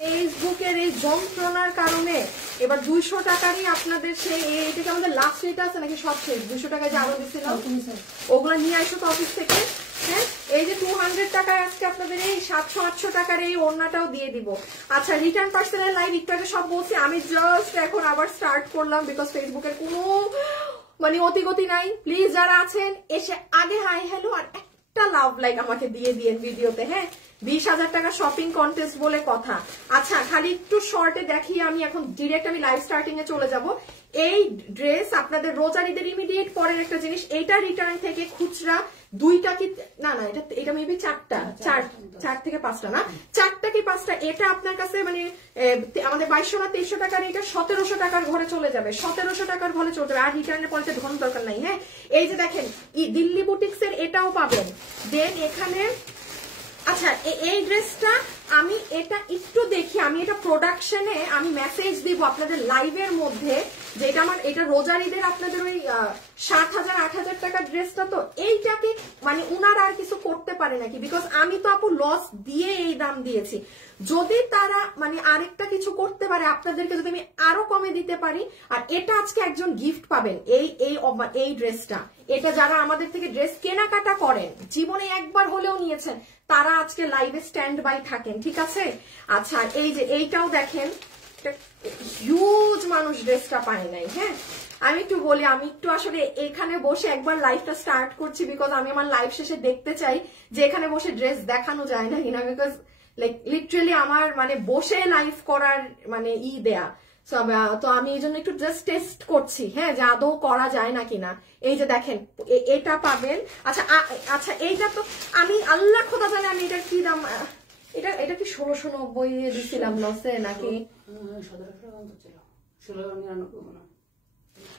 ফেসবুকের এই যন্ত্রণার কারণে এবার 200 টাকারই আপনাদের সেই এটাকে আমাদের লাস্ট রেট আছে নাকি সব শেষ 200 টাকায় যে আরো দিচ্ছিলাম ওগুলো নিয়ে আসো তো অফিস থেকে। হ্যাঁ, এই যে 200 টাকায় আজকে আপনাদের এই 700-800 টাকার এই ওড়নাটাও দিয়ে দিব। আচ্ছা, রিটার্ন পার্সেলের লাইভ একটু আগে সব বলছি, আমি জাস্ট এখন আবার স্টার্ট করলাম বিকজ ফেসবুকের কোনো মানে অতিগতি নাই। প্লিজ যারা আছেন এসে আগে হাই হ্যালো আর একটা লাভ লাইক আমাকে দিয়ে দিয়েন ভিডিওতে। হ্যাঁ, 20,000 টাকা শপিং কন্টেস্ট বলে কথা। আচ্ছা, খালি একটু শর্টে দেখি, আমি এখন ডিরেক্ট আমি লাইভ স্টার্টিং এ চলে যাব। এই ড্রেস আপনাদের রোজারিদের ইমিডিয়েট পরের একটা জিনিস, এইটা রিটার্ন থেকে খুচরা 2টা কি না না এটা মেবি 4টা 4 থেকে 5টা না 4টা কি 5টা, এটা আপনার কাছে মানে আমাদের 2200 না 2300 টাকার এটা 1700 টাকার ঘরে চলে যাবে, 1700 টাকার ঘরে চলে যাবে। আর রিটার্নের পয়সা ঢোকানোর দরকার নাই। হ্যাঁ, এই যে দেখেন দিল্লি বুটিক্স এর এটাও পাবেন। দেন এখানে আচ্ছা এই ড্রেসটা আমি এটা একটু দেখি, আমি এটা প্রোডাকশনে আমি মেসেজ দিব আপনাদের লাইভের মধ্যে যে এটা আমার এটা রোজারিদের আপনাদের ওই 7,000-8,000 টাকার ড্রেসটা, তো এইটাকে মানে উনারা আর কিছু করতে পারে নাকি, বিকজ আমি তো আপু লস দিয়ে এই দাম দিয়েছি। যদি তারা মানে আরেকটা কিছু করতে পারে আপনাদেরকে যদি আমি আরো কমে দিতে পারি। আর এটা আজকে একজন গিফট পাবেন এই ড্রেসটা, এটা যারা আমাদের থেকে ড্রেস কেনাকাটা করেন জীবনে একবার হলেও নিয়েছেন তারা আজকে লাইভে স্ট্যান্ড বাই থাকেন, ঠিক আছে। আচ্ছা, এই যে এইটাও দেখেন, হিউজ মানুষ ড্রেসটা পায় নাই। হ্যাঁ, আমি একটু বলি, আমি একটু আসলে এখানে বসে একবার লাইভটা স্টার্ট করছি বিকজ আমি আমার লাইভ শেষে দেখতে চাই যে এখানে বসে ড্রেস দেখানো যায় না কিনা, বিকজ লাইক লিটারালি আমার মানে বসে লাইভ করার মানে দেয়া, তো আমি এই জন্য একটু জাস্ট টেস্ট করছি। হ্যাঁ, যে আদৌ করা যায় না কিনা। এই যে দেখেন এটা পাবেন। আচ্ছা আচ্ছা, এইটা তো আমি আল্লাহ খোদা জানে আমি এটার কি দাম, এটা কি 1690 দিছিলাম লসে নাকি?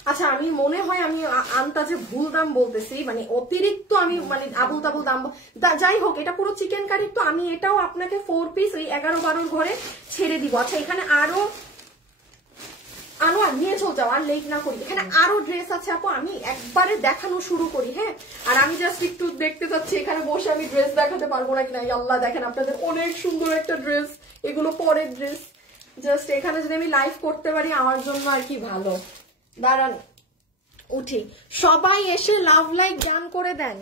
আচ্ছা, আমি মনে হয় আমি আন্তাজে ভুল দাম বলতেছি, মানে অতিরিক্ত আমি মানে আবুল তাবুল দাম। যাই হোক, এটা পুরো চিকেন কারি, তো আমি এটাও আপনাকে 4 পিস ওই 11-12 ঘরে ছেড়ে দিব। আচ্ছা, এখানে আরো নিয়ে চল যাও, আর লেট না করি। এখানে আরো ড্রেস আছে আপু, আমি একবারে দেখানো শুরু করি। হ্যাঁ, আর আমি জাস্ট একটু দেখতে চাচ্ছি এখানে বসে আমি ড্রেস দেখাতে পারবো না কিনা। আল্লাহ, দেখেন আপনাদের অনেক সুন্দর একটা ড্রেস, এগুলো পরের ড্রেস। জাস্ট এখানে যদি আমি লাইভ করতে পারি আমার জন্য আর কি ভালো। দাঁড়ান উঠি, সবাই এসে লাভ লাইক ডান করে দেন,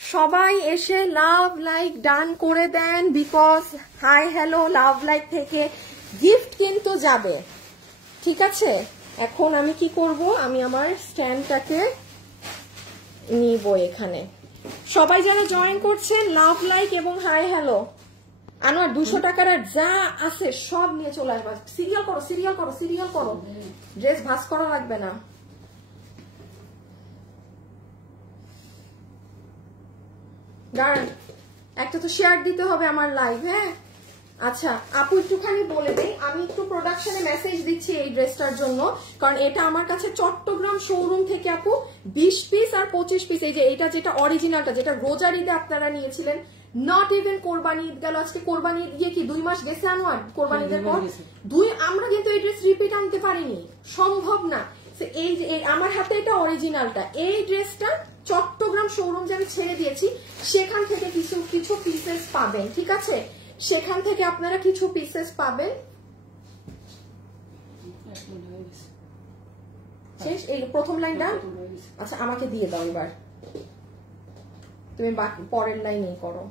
সবাই এসে লাভ লাইক ডান করে দেন, because hi hello love like থেকে গিফট কিন্তু যাবে, ঠিক আছে। এখন আমি কি করব, আমি আমার স্ট্যান্ডটাকে নিব এখানে। সবাই যারা জয়েন করছেন লাভ লাইক এবং হাই হ্যালো, আনোয়ার 200 টাকার আর যা আছে সব নিয়ে চলে আসবা। সিরিয়াল করো সিরিয়াল করো সিরিয়াল করো, ড্রেস ভাঁজ করা লাগবে না। দাঁড়ান, একটা তো শেয়ার দিতে হবে আমার লাইভ। হ্যাঁ, আচ্ছা আপু একটুখানি বলে দেই, আমি একটু প্রোডাকশনে মেসেজ দিচ্ছি এই ড্রেসটার জন্য, কারণ এটা আমার কাছে চট্টগ্রাম শোরুম থেকে আপু 20 পিস আর 25 পিস, এই যে এটা যেটা অরিজিনালটা যেটা রোজারিতে আপনারা নিয়েছিলেন, নট ইভেন কোরবানি ঈদ গেল, আজকে কোরবানি গিয়ে কি 2 মাস গেছে আনোয়ার, কোরবানি ঈদের পর আমরা কিন্তু এই ড্রেস রিপিট আনতে পারিনি, সম্ভব না। এই যে আমার হাতে এটা অরিজিনালটা, এই ড্রেসটা চট্টগ্রাম শোরুম যে আমি ছেড়ে দিয়েছি সেখান থেকে কিছু পিসেস পাবেন, ঠিক আছে, সেখান থেকে আপনারা কিছু পিসেস পাবেন। শেষ এই প্রথম লাইনটা। আচ্ছা, আমাকে দিয়ে দাও এবার, তুমি বাকি পরের লাইনেই করো।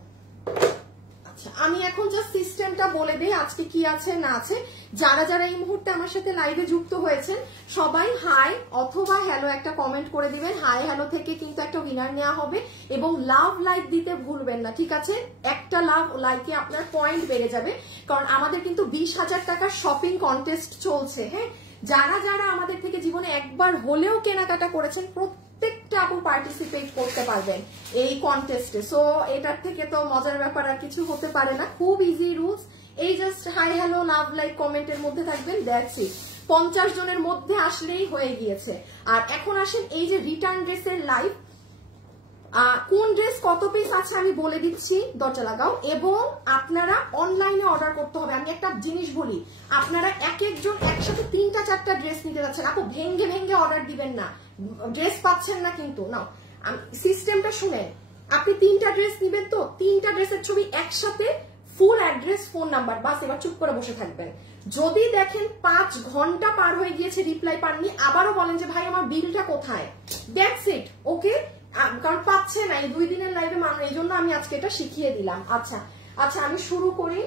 আচ্ছা, আমি এখন জাস্ট সিস্টেমটা বলে দিই আজকে কি আছে না আছে। যারা যারা এই মুহূর্তে আমার সাথে লাইভে যুক্ত হয়েছেন সবাই হাই অথবা হ্যালো একটা কমেন্ট করে দিবেন। হাই হ্যালো থেকে কিন্তু একটা উইনার নেওয়া হবে, এবং লাভ লাইক দিতে ভুলবেন না, ঠিক আছে। একটা লাভ লাইকে আপনার পয়েন্ট বেড়ে যাবে, কারণ আমাদের কিন্তু 20,000 টাকার শপিং কন্টেস্ট চলছে। হ্যাঁ, যারা যারা আমাদের থেকে জীবনে একবার হলেও কেনাকাটা করেছেন প্রত্যেকটা আপু পার্টিসিপেট করতে পারবেন এই কন্টেস্টে। সো এটার থেকে তো মজার ব্যাপার আর কিছু হতে পারে না, খুব ইজি রুলস। এই just hi hello love like কমেন্টের মধ্যে থাকবেন, দ্যাটস ইট। 50 জনের মধ্যে আসলেই হয়ে গিয়েছে। আর এখন আসেন এই যে রিটার্ন ড্রেসের লাইভ, কোন ড্রেস কত পিস আছে আমি বলে দিচ্ছি, দরজা লাগাও। এবং আপনারা অনলাইনে অর্ডার করতে হবে। আমি একটা জিনিস বলি, আপনারা এক একজন একসাথে 3টা-4টা ড্রেস নিতে যাচ্ছেন আপু, ভেঙ্গে ভেঙ্গে অর্ডার দিবেন না, ড্রেস পাচ্ছেন না কিন্তু। না, সিস্টেমটা শুনেন, আপনি 3টা ড্রেস নিবেন তো 3টা ড্রেসের ছবি একসাথে ফুল অ্যাড্রেস, ফোন নাম্বার, বাস এবার চুপ করে বসে থাকবেন। যদি দেখেন 5 ঘন্টা পার হয়ে গিয়েছে রিপ্লাই পাননি, আবারও বলেন যে ভাই আমার বিলটা কোথায়, দ্যাটস ইট, ওকে? কারণ পাচ্ছে না, এই 2 দিনের লাইভে মানুষ, এই জন্য আমি আজকে এটা শিখিয়ে দিলাম। আচ্ছা আচ্ছা, আমি শুরু করি।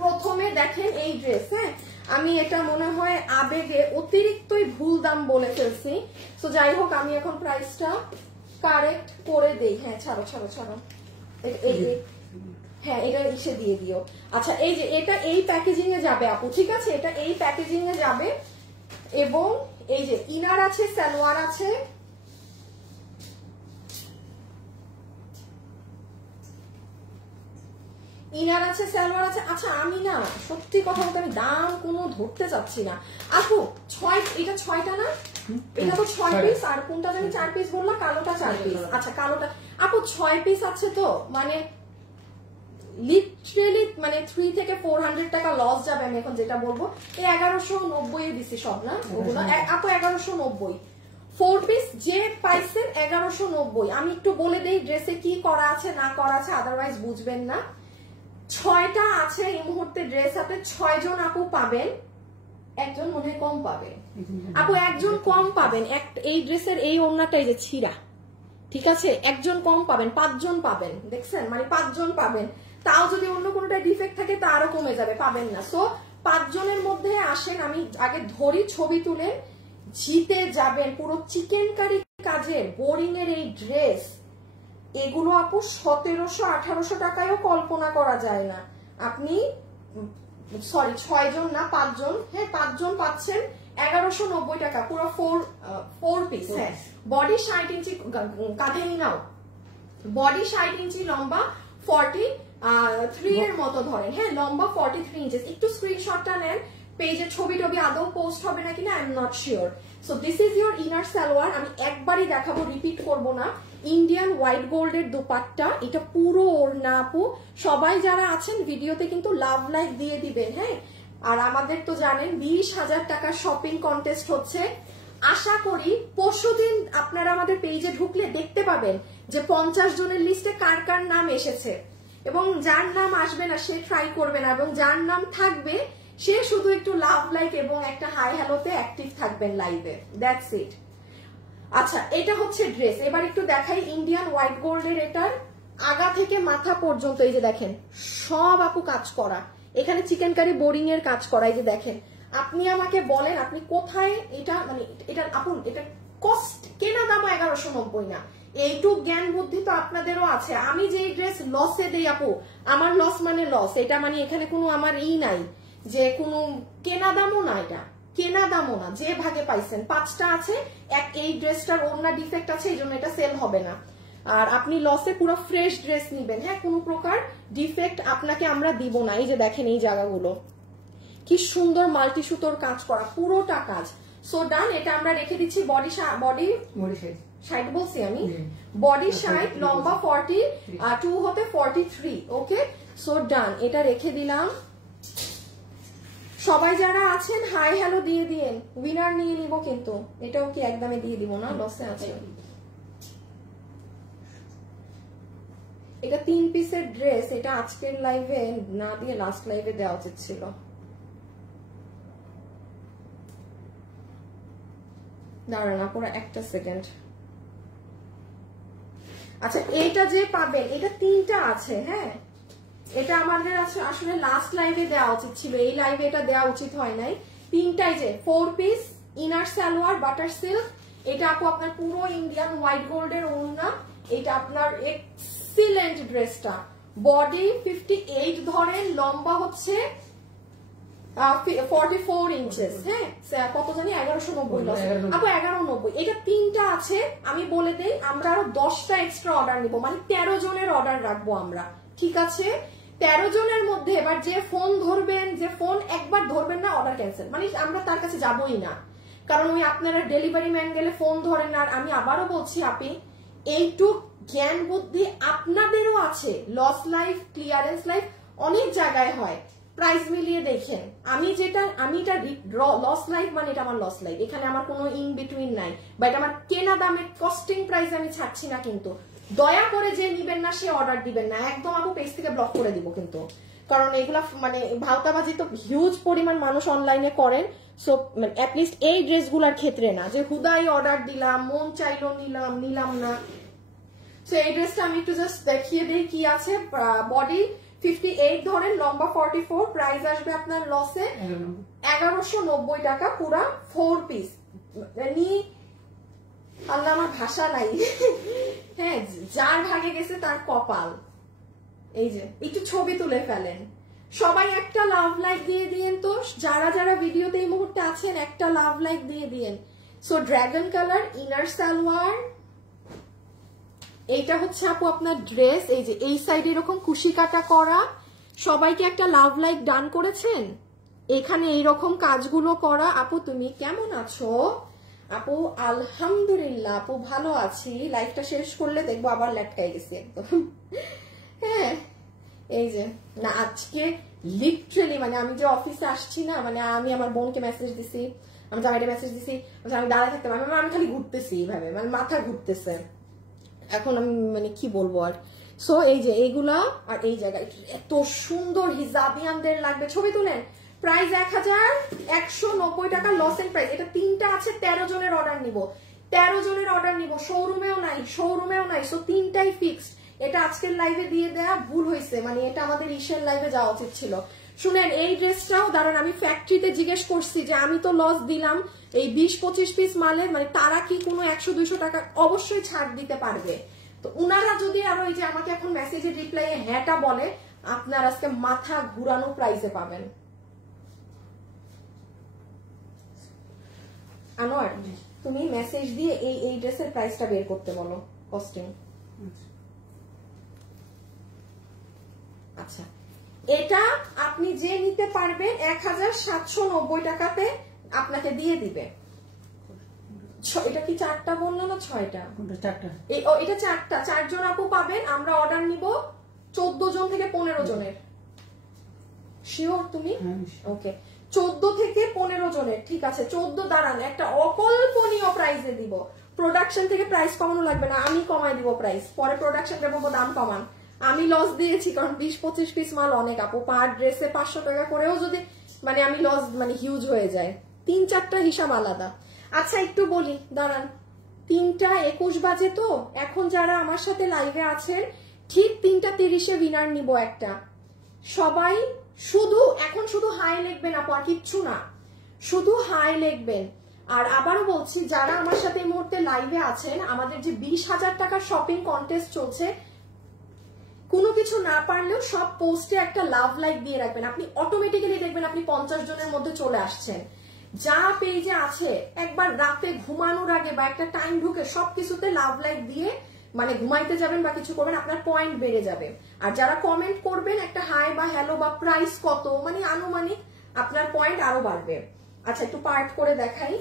প্রথমে দেখেন এই ড্রেস, হ্যাঁ আমি এটা মনে হয় আবেগে অতিরিক্তই ভুল দাম বলে ফেলছি, তো যাই হোক আমি এখন প্রাইসটা কারেক্ট করে দেই। হ্যাঁ ছাড়ো ছাড়ো ছাড়ো, হ্যাঁ এটা ইসে দিয়ে দিও। আচ্ছা এই যে এটা এই প্যাকেজিং এ যাবে আপু, ঠিক আছে? এটা এই প্যাকেজিং এ যাবে এবং এই যে ইনার আছে, সালোয়ার আছে, ইনার আছে, সালোয়ার আছে। আচ্ছা আমি না সত্যি কথা বলতে আমি দাম কোনো ধরতে চাচ্ছি না আপু। 6, এটা 6টা না, এটা তো 6 পিস, আর কোনটা জানি 4 পিস বললাম, কালোটা 4 পিস। আচ্ছা কালোটা আপু 6 পিস আছে, তো মানে লিটারেলি মানে 3 থেকে 400 টাকা লস যাবে। আমি এখন যেটা বলবো এই 1190 দিছি সব না ওগুলো আপু, 1190 4 পিস যে পাইছেন 1190। আমি একটু বলে দেই ড্রেসে কি করা আছে না করা আছে, আদারওয়াইজ বুঝবেন না। 6টা আছে এই মুহূর্তে ড্রেস, আপনি 6 জন আপু পাবেন, একজন মনে হয় কম পাবে আপু, একজন কম পাবেন। এই ড্রেসের এই ওড়নাটাই যে ছিঁড়া, ঠিক আছে? একজন কম পাবেন, 5 জন পাবেন, দেখছেন? মানে 5 জন পাবেন, তাও যদি অন্য কোনোটা ডিফেক্ট থাকে তা আরো কমে যাবে, পাবেন না। সো 5 জনের মধ্যে আসেন, আমি আগে ধরি, ছবি তুলে জিতে যাবেন। পুরো চিকেন কারি কাজের বোরিং এর এই ড্রেস, এগুলো আপু 1700-1800 টাকায়ও কল্পনা করা যায় না। আপনি সরি 6 জন না 5 জন, হ্যাঁ 5 জন পাচ্ছেন 1190 টাকা, পুরো 4 পিস। হ্যাঁ বডি 60 ইঞ্চি, কাঁধে নাও, বডি 60 ইঞ্চি, লম্বা 43 এর মতো ধরেন, হ্যাঁ লম্বা 43 ইঞ্চেস। একটু স্ক্রিনশটটা নেন, পেজে ছবি টবি আদৌ পোস্ট হবে নাকি না I am not sure. So this is your inner salwar, আমি একবারই দেখাবো, রিপিট করব না। ইন্ডিয়ান হোয়াইট গোল্ডের দোপাট্টা, এটা পুরো ওড়না আপু। সবাই যারা আছেন ভিডিওতে কিন্তু লাভ লাইক দিয়ে দিবেন, হ্যাঁ। আর আমাদের তো জানেন 20,000 টাকার শপিং কন্টেস্ট হচ্ছে। আশা করি পরশুদিন আপনারা আমাদের পেজে ঢুকলে দেখতে পাবেন যে 50 জনের লিস্টে কার কার নাম এসেছে, এবং যার নাম আসবে না সে ট্রাই করবে না, এবং যার নাম থাকবে সে শুধু একটু লাভ লাইক এবং একটা হাই হ্যালোতে অ্যাক্টিভ থাকবেন লাইভে, দ্যাটস ইট। আচ্ছা এটা হচ্ছে ড্রেস, এবার একটু দেখাই ইন্ডিয়ান হোয়াইট গোল্ডের। এটার আগা থেকে মাথা পর্যন্ত এই যে দেখেন সব আপু কাজ করা, এখানে চিকেন কারি বোরিং এর কাজ করা, এই যে দেখেন। আপনি আমাকে বলেন আপনি কোথায় এটা, মানে এটা আপু এটা কস্ট কেনা দাম 1190 না, এইটুক জ্ঞান বুদ্ধি তো আপনাদেরও আছে। আমি যে ড্রেস লসে দেই আপু, আমার লস মানে লস, এটা মানে এখানে কোনো আমার নাই যে কোনো কেনা দামও না, এটা কেনা দামও না, যে ভাগে পাইছেন 5টা আছে, এই ড্রেসটার ওড়না ডিফেক্ট আছে, এই জন্য এটা সেল হবে না। আর আপনি লসে পুরো ফ্রেশ ড্রেস নিবেন, হ্যাঁ কোনো প্রকার ডিফেক্ট আপনাকে আমরা দিব না। এই যে দেখেন এই জায়গাগুলো কি সুন্দর মাল্টি সুতোর কাজ করা, পুরোটা কাজ। সো ডান, এটা আমরা রেখে দিচ্ছি। বডি 60 বলছি আমি, বডি 60, লম্বা 42 হতে 43, ওকে। সো ডান, এটা রেখে দিলাম। সবাই যারা আছেন হাই হ্যালো দিয়ে দিয়েন, উইনার নিয়ে নিব, কিন্তু এটাও কি একদমে দিয়ে দিব না, লসে আছে। এটা 3 পিসের ড্রেস, এটা আজকের লাইভে না দিয়ে লাস্ট লাইভে দেওয়া উচিত ছিল। দাঁড়ান না পুরো একটা সেকেন্ড। আচ্ছা এইটা যে পাবেন, এটা 3টা আছে, হ্যাঁ এটা আমাদের আছে আসলে লাস্ট লাইভে দেওয়া উচিত ছিল, এই লাইভে এটা দেওয়া উচিত হয় নাই। 3টাই যে 4 piece inner salwar butter silk, এটা আপু আপনার পুরো ইন্ডিয়ান হোয়াইট গোল্ডের ওড়না। এটা আপনার এক্সিলেন্ট ড্রেসটা, বডি 58 ধরেন, লম্বা হচ্ছে 44 ইঞ্চেস, হ্যাঁ কত জানি 1190 আপু 1190। এটা 3টা আছে, আমি বলে দেই আমরা আরো 10টা এক্সট্রা অর্ডার নিব, মানে 13 জনের অর্ডার রাখবো আমরা, ঠিক আছে? 13 জনের মধ্যে এবার যে ফোন ধরবেন, যে ফোন একবার ধরবেন না অর্ডার ক্যান্সেল, মানে আমরা তার কাছে যাবোই না, কারণ ওই আপনারা ডেলিভারি ম্যান গেলে ফোন ধরেন না। আর আমি আবারও বলছি আপনি এইটুক জ্ঞান বুদ্ধি আপনাদেরও আছে, লস লাইফ ক্লিয়ারেন্স লাইফ অনেক জায়গায় হয়, প্রাইস মিলিয়ে দেখেন। আমি এটা লস লাইফ মানে এটা আমার লস লাইফ, এখানে আমার কোনো ইন বিটুইন নাই, বা এটা আমার কেনা দামের কস্টিং প্রাইস আমি ছাড়ছি না। কিন্তু দয়া করে যে নিবেন না সে অর্ডার দিবেন না, একদম আপু পেজ থেকে ব্লক করে দিব কিন্তু। কারণ এগুলা মানে ভাওতাবাজি তো হিউজ পরিমাণ মানুষ অনলাইনে করেন। সো অ্যাটলিস্ট এই ড্রেসগুলার ক্ষেত্রে না যে হুদাই অর্ডার দিলাম, মন চাইলো নিলাম, নিলাম না। সো এই ড্রেসটা আমি একটু জাস্ট দেখিয়ে দিই কি আছে। বডি 58 ধরেন, লম্বা 44, প্রাইস আসবে আপনার লসে 1190 টাকা, পুরা 4 পিস। আল্লাহ, আমার ভাষা নাই। হ্যাঁ, যার ভাগে গেছে তার কপাল। এই যে একটু ছবি তুলে ফেলেন সবাই, একটা লাভ লাইক দিয়ে দিয়েন তো, যারা যারা ভিডিওতে এই মুহূর্তে আছেন একটা লাভ লাইক দিয়ে দিয়েন। So dragon colour inner salwar, এইটা হচ্ছে আপু আপনার ড্রেস। এই যে এই সাইডে এরকম কুশি কাটা করা, সবাইকে একটা লাভ লাইক ডান করেছেন। এখানে এইরকম কাজগুলো করা। আপু তুমি কেমন আছো? আপু আলহামদুলিল্লাহ আপু ভালো আছি, লাইফটা শেষ করলে দেখবো আবার লেটকাই গেছি একদম। হ্যাঁ, এই যে না আজকে লিটারেলি মানে আমি যে অফিসে আসছি না, মানে আমি আমার বোনকে মেসেজ দিছি, আমি জামাইকে মেসেজ দিছি, আমি দাঁড়ায় থাকতে পারি, আমি খালি ঘুরতেছি এইভাবে, মানে মাথা ঘুরতেছে এখন, আমি মানে কি বলবো আর। সো এই যে এইগুলা, আর এই জায়গায় এত সুন্দর হিজাবিয়ানদের লাগবে, ছবি তুলেন। প্রাইস 1190 টাকা, লস এন্ড প্রাইস। এটা 3টা আছে, 13 জনের অর্ডার নিব, 13 জনের অর্ডার নিব। শোরুমেও নাই, সো 3টাই ফিক্সড। এটা আজকের লাইভে দিয়ে দেয়া ভুল হয়েছে, মানে এটা আমাদের ঈশের লাইভে যাওয়া উচিত ছিল। শুনেন, এই ড্রেসটাও দাঁড়ান, আমি ফ্যাক্টরিতে জিজ্ঞেস করছি যে আমি তো লস দিলাম এই 20-25 পিস মালের, মানে তারা কি কোনো 100-200 টাকা অবশ্যই ছাড় দিতে পারবে? তো উনারা যদি আরো এই যে আমাকে এখন মেসেজের রিপ্লাইয়ে হ্যাঁটা বলে, আপনার আজকে মাথা ঘুরানো প্রাইসে পাবেন। আনোয়ার, তুমি মেসেজ দিয়ে এই ড্রেসের প্রাইসটা বের করতে বলো, কস্টিং। আচ্ছা, এটা আপনি যে নিতে পারবেন 1790 টাকাতে আপনাকে দিয়ে দিবে। এটা কি 4টা বললো না 6টা? 4টা। এটা 4টা, 4 জন আপু পাবেন। আমরা অর্ডার নিব 14 জন থেকে 15 জনের। শিওর তুমি? ওকে, 14 থেকে 15 জনের, ঠিক আছে। 14 দাঁড়ান, একটা অকল্পনীয় প্রাইসে দিব। প্রোডাকশন থেকে প্রাইস কমানো লাগবে না, আমি কমাই দিব প্রাইস, পরে প্রোডাকশন বলবো দাম কমান। আমি লস দিয়েছি কারণ 20-25 পিস মাল অনেক আপু, পার ড্রেসে 500 টাকা করেও যদি মানে আমি লস মানে হিউজ হয়ে যায়। 3-4টা হিসাব আলাদা। আচ্ছা একটু বলি, দাঁড়ান, 3টা 21 বাজে তো, এখন যারা আমার সাথে লাইভে আছেন ঠিক 3টা 30-এ উইনার নিব একটা। সবাই শুধু এখন শুধু হাই লিখবেন আপু, আর কিচ্ছু না, শুধু হাই লিখবেন। আর আবারও বলছি, যারা আমার সাথে এই মুহূর্তে লাইভে আছেন, আমাদের যে 20,000 টাকার শপিং কন্টেস্ট চলছে, কোনো কিছু না পারলেও সব পোস্টে একটা লাভ লাইক দিয়ে রাখবেন। আপনি অটোমেটিক্যালি দেখবেন আপনি 50 জনের মধ্যে চলে আসছেন। যা পেজে আছে একবার রাতে ঘুমানোর আগে বা একটা টাইম ঢুকে সবকিছুতে লাভ লাইক দিয়ে মানে ঘুমাইতে যাবেন বা কিছু করবেন, আপনার পয়েন্ট বেড়ে যাবে। আর যারা কমেন্ট করবেন একটা হাই বা হ্যালো বা প্রাইস কত, মানে আনুমানিক, আপনার পয়েন্ট আরো বাড়বে। আচ্ছা একটু পার্ট করে দেখাই।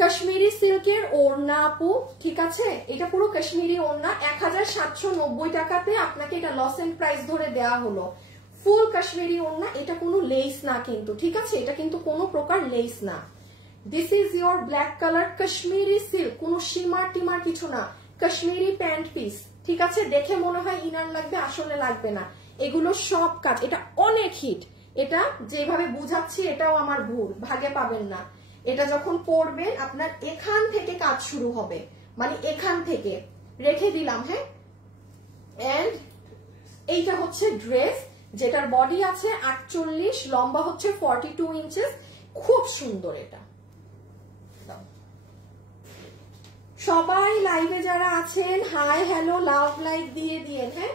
কাশ্মীরি সিল্কের ওড়না আপু, ঠিক আছে, এটা পুরো কাশ্মীরি ওড়না, 1790 টাকাতে আপনাকে এটা লস এন্ড প্রাইস ধরে দেওয়া হলো। ফুল কাশ্মীরি ওড়না, এটা কোনো লেস না কিন্তু, ঠিক আছে, এটা কিন্তু কোনো প্রকার লেস না। This is your black colour Kashmiri silk, কোনো শিমার টিমার কিছু না, কাশ্মীরি প্যান্ট পিস, ঠিক আছে। দেখে মনে হয় ইনার লাগবে, আসলে লাগবে না, এগুলো সব কাজ। এটা অনেক হিট, এটা যেভাবে বুঝাচ্ছি এটাও আমার ভুল, ভাগে পাবেন না। এটা যখন পরবেন আপনার এখান থেকে কাজ শুরু হবে, মানে এখান থেকে রেখে দিলাম। হ্যাঁ, এন্ড এইটা হচ্ছে ড্রেস, যেটার বডি আছে 48, লম্বা হচ্ছে 42 ইঞ্চেস, খুব সুন্দর। এটা সবাই লাইভে যারা আছেন হাই হ্যালো লাভ লাইক দিয়ে দিয়েন। হ্যাঁ,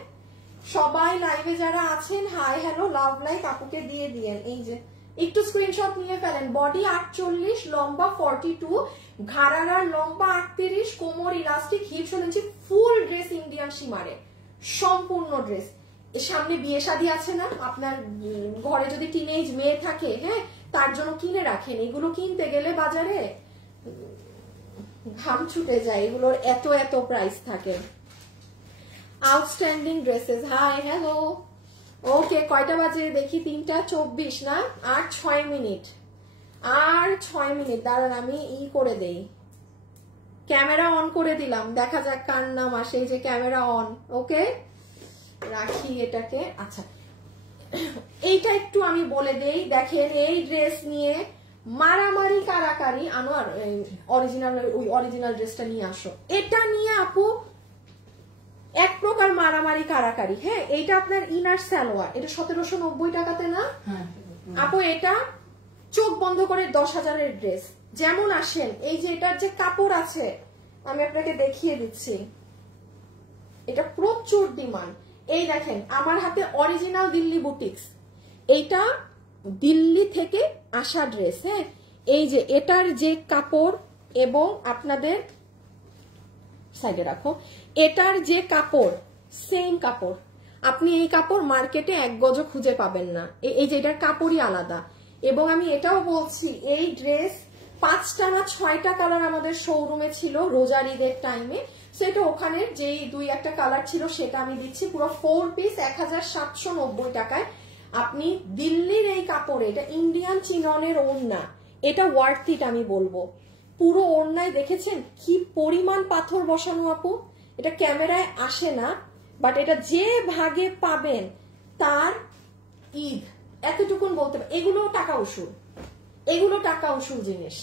সবাই লাইভে যারা আছেন হাই হ্যালো লাভ লাইক আপুকে দিয়ে দিয়েন। এই যে একটু স্ক্রিনশট নিয়ে ফেলেন। বডি 48, লম্বা 42, ঘাড়ার লম্বা 38, কোমর ইলাস্টিক, হিপ 16 ইঞ্চি, ফুল ড্রেস ইন্ডিয়ান সীমারে, সম্পূর্ণ ড্রেস। সামনে বিয়ে শাদী আছে না, আপনার ঘরে যদি টিনেজ মেয়ে থাকে, হ্যাঁ, তার জন্য কিনে রাখেন। এগুলো কিনতে গেলে বাজারে ঘাম ছুটে যায়, এগুলোর এত এত প্রাইস থাকে। Outstanding dresses, hi hello. Okay, কয়টা বাজে দেখি, 3:24 না, আর 6 মিনিট, আর 6 মিনিট। দাঁড়ান আমি করে দেই, ক্যামেরা অন করে দিলাম, দেখা যাক কার নাম আসে। এই যে ক্যামেরা অন, ওকে রাখি এটাকে। আচ্ছা এইটা একটু আমি বলে দেই, দেখেন এই ড্রেস নিয়ে মারামারি কারাকারি। আনোয়ার অরিজিনাল ড্রেসটা নিয়ে আসো। এটা নিয়ে আপু এক প্রকার মারামারি কারাকারি। হ্যাঁ, এইটা আপনার ইনার সালোয়ার, এটা 1790 টাকাতে না আপু? এটা চোখ বন্ধ করে 10,000-এর ড্রেস। যেমন আসেন, এই যে এটার যে কাপড় আছে আমি আপনাকে দেখিয়ে দিচ্ছি, এটা প্রচুর ডিমান্ড। এই দেখেন আমার হাতে অরিজিনাল দিল্লি বুটিক্স, এইটা দিল্লি থেকে আসা ড্রেস। হ্যাঁ, এই যে এটার যে কাপড় এবং আপনাদের সাইডে রাখো, এটার যে কাপড় সেম কাপড়, আপনি এই কাপড় মার্কেটে এক গজও খুঁজে পাবেন না। এই যে এটার কাপড়ই আলাদা। এবং আমি এটাও বলছি, এই ড্রেস 5টা না 6টা কালার আমাদের শোরুমে ছিল রোজার ঈদের টাইমে। সেটা ওখানে যেই 2-1টা কালার ছিল সেটা আমি দিচ্ছি পুরো 4 পিস 1790 টাকায়। আপনি দিল্লির এই কাপড়ে, এটা ইন্ডিয়ান চিননের ওড়না, এটা ওয়ার্থ ইট আমি বলবো। পুরো ওড়নায় দেখেছেন কি পরিমাণ পাথর বসানো আপু, এটা ক্যামেরায় আসে না, বাট এটা যে ভাগে পাবেন তার ঈদ, এতটুকুন বলতে পারে। এগুলো টাকা উসুল, এগুলো টাকা উসুল জিনিস।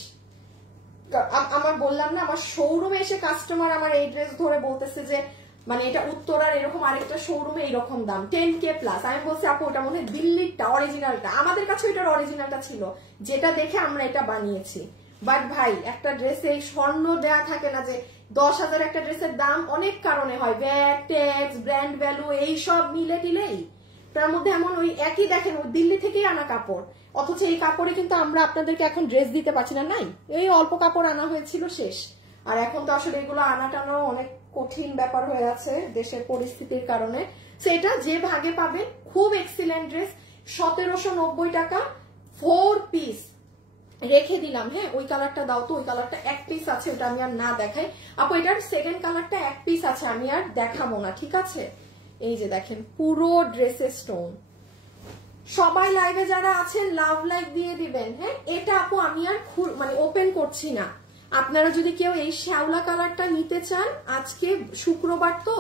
আমার বললাম না, আমার শোরুমে এসে কাস্টমার আমার এই ড্রেস ধরে বলতেছে যে মানে এটা উত্তরার এরকম আরেকটা শোরুমে এইরকম দাম 10K প্লাস। আমি বলছি আপু ওটা মনে হয় দিল্লিরটা অরিজিনালটা, আমাদের কাছে ওইটার অরিজিনালটা ছিল, যেটা দেখে আমরা এটা বানিয়েছি। বাট ভাই একটা ড্রেসে এই স্বর্ণ দেয়া থাকে না যে 10,000 একটা ড্রেসের দাম অনেক কারণে হয়, ভ্যাট, ট্যাক্স, ব্র্যান্ড ভ্যালু, এই সব মিলে টিলেই তার মধ্যে এমন ওই একই দেখেন ওই দিল্লি থেকেই আনা কাপড়, অথচ এই কাপড়ে কিন্তু আমরা আপনাদেরকে এখন ড্রেস দিতে পারছি না। নাই, এই অল্প কাপড় আনা হয়েছিল শেষ। আর এখন তো আসলে এগুলো আনাটানো অনেক কঠিন ব্যাপার হয়ে আছে দেশের পরিস্থিতির কারণে। সেটা যে ভাগে পাবেন, খুব এক্সিলেন্ট ড্রেস, 1790 টাকা 4 পিস রেখে দিলাম। হ্যাঁ, ওই কালারটা দাও তো, ওই কালারটা 1 পিস আছে, ওটা আমি আর না দেখাই আপু। এটার সেকেন্ড কালারটা 1 পিস আছে, আমি আর দেখাবো না, ঠিক আছে? এই যে দেখেন পুরো ড্রেসের স্টোন। সবাই লাইভে যারা আছেন লাভ লাইক দিয়ে দিবেন। হ্যাঁ, এটা আপু আমি আর মানে ওপেন করছি না। আপনারা যদি কেউ এই শ্যাওলা কালারটা নিতে চান, আজকে শুক্রবার তো,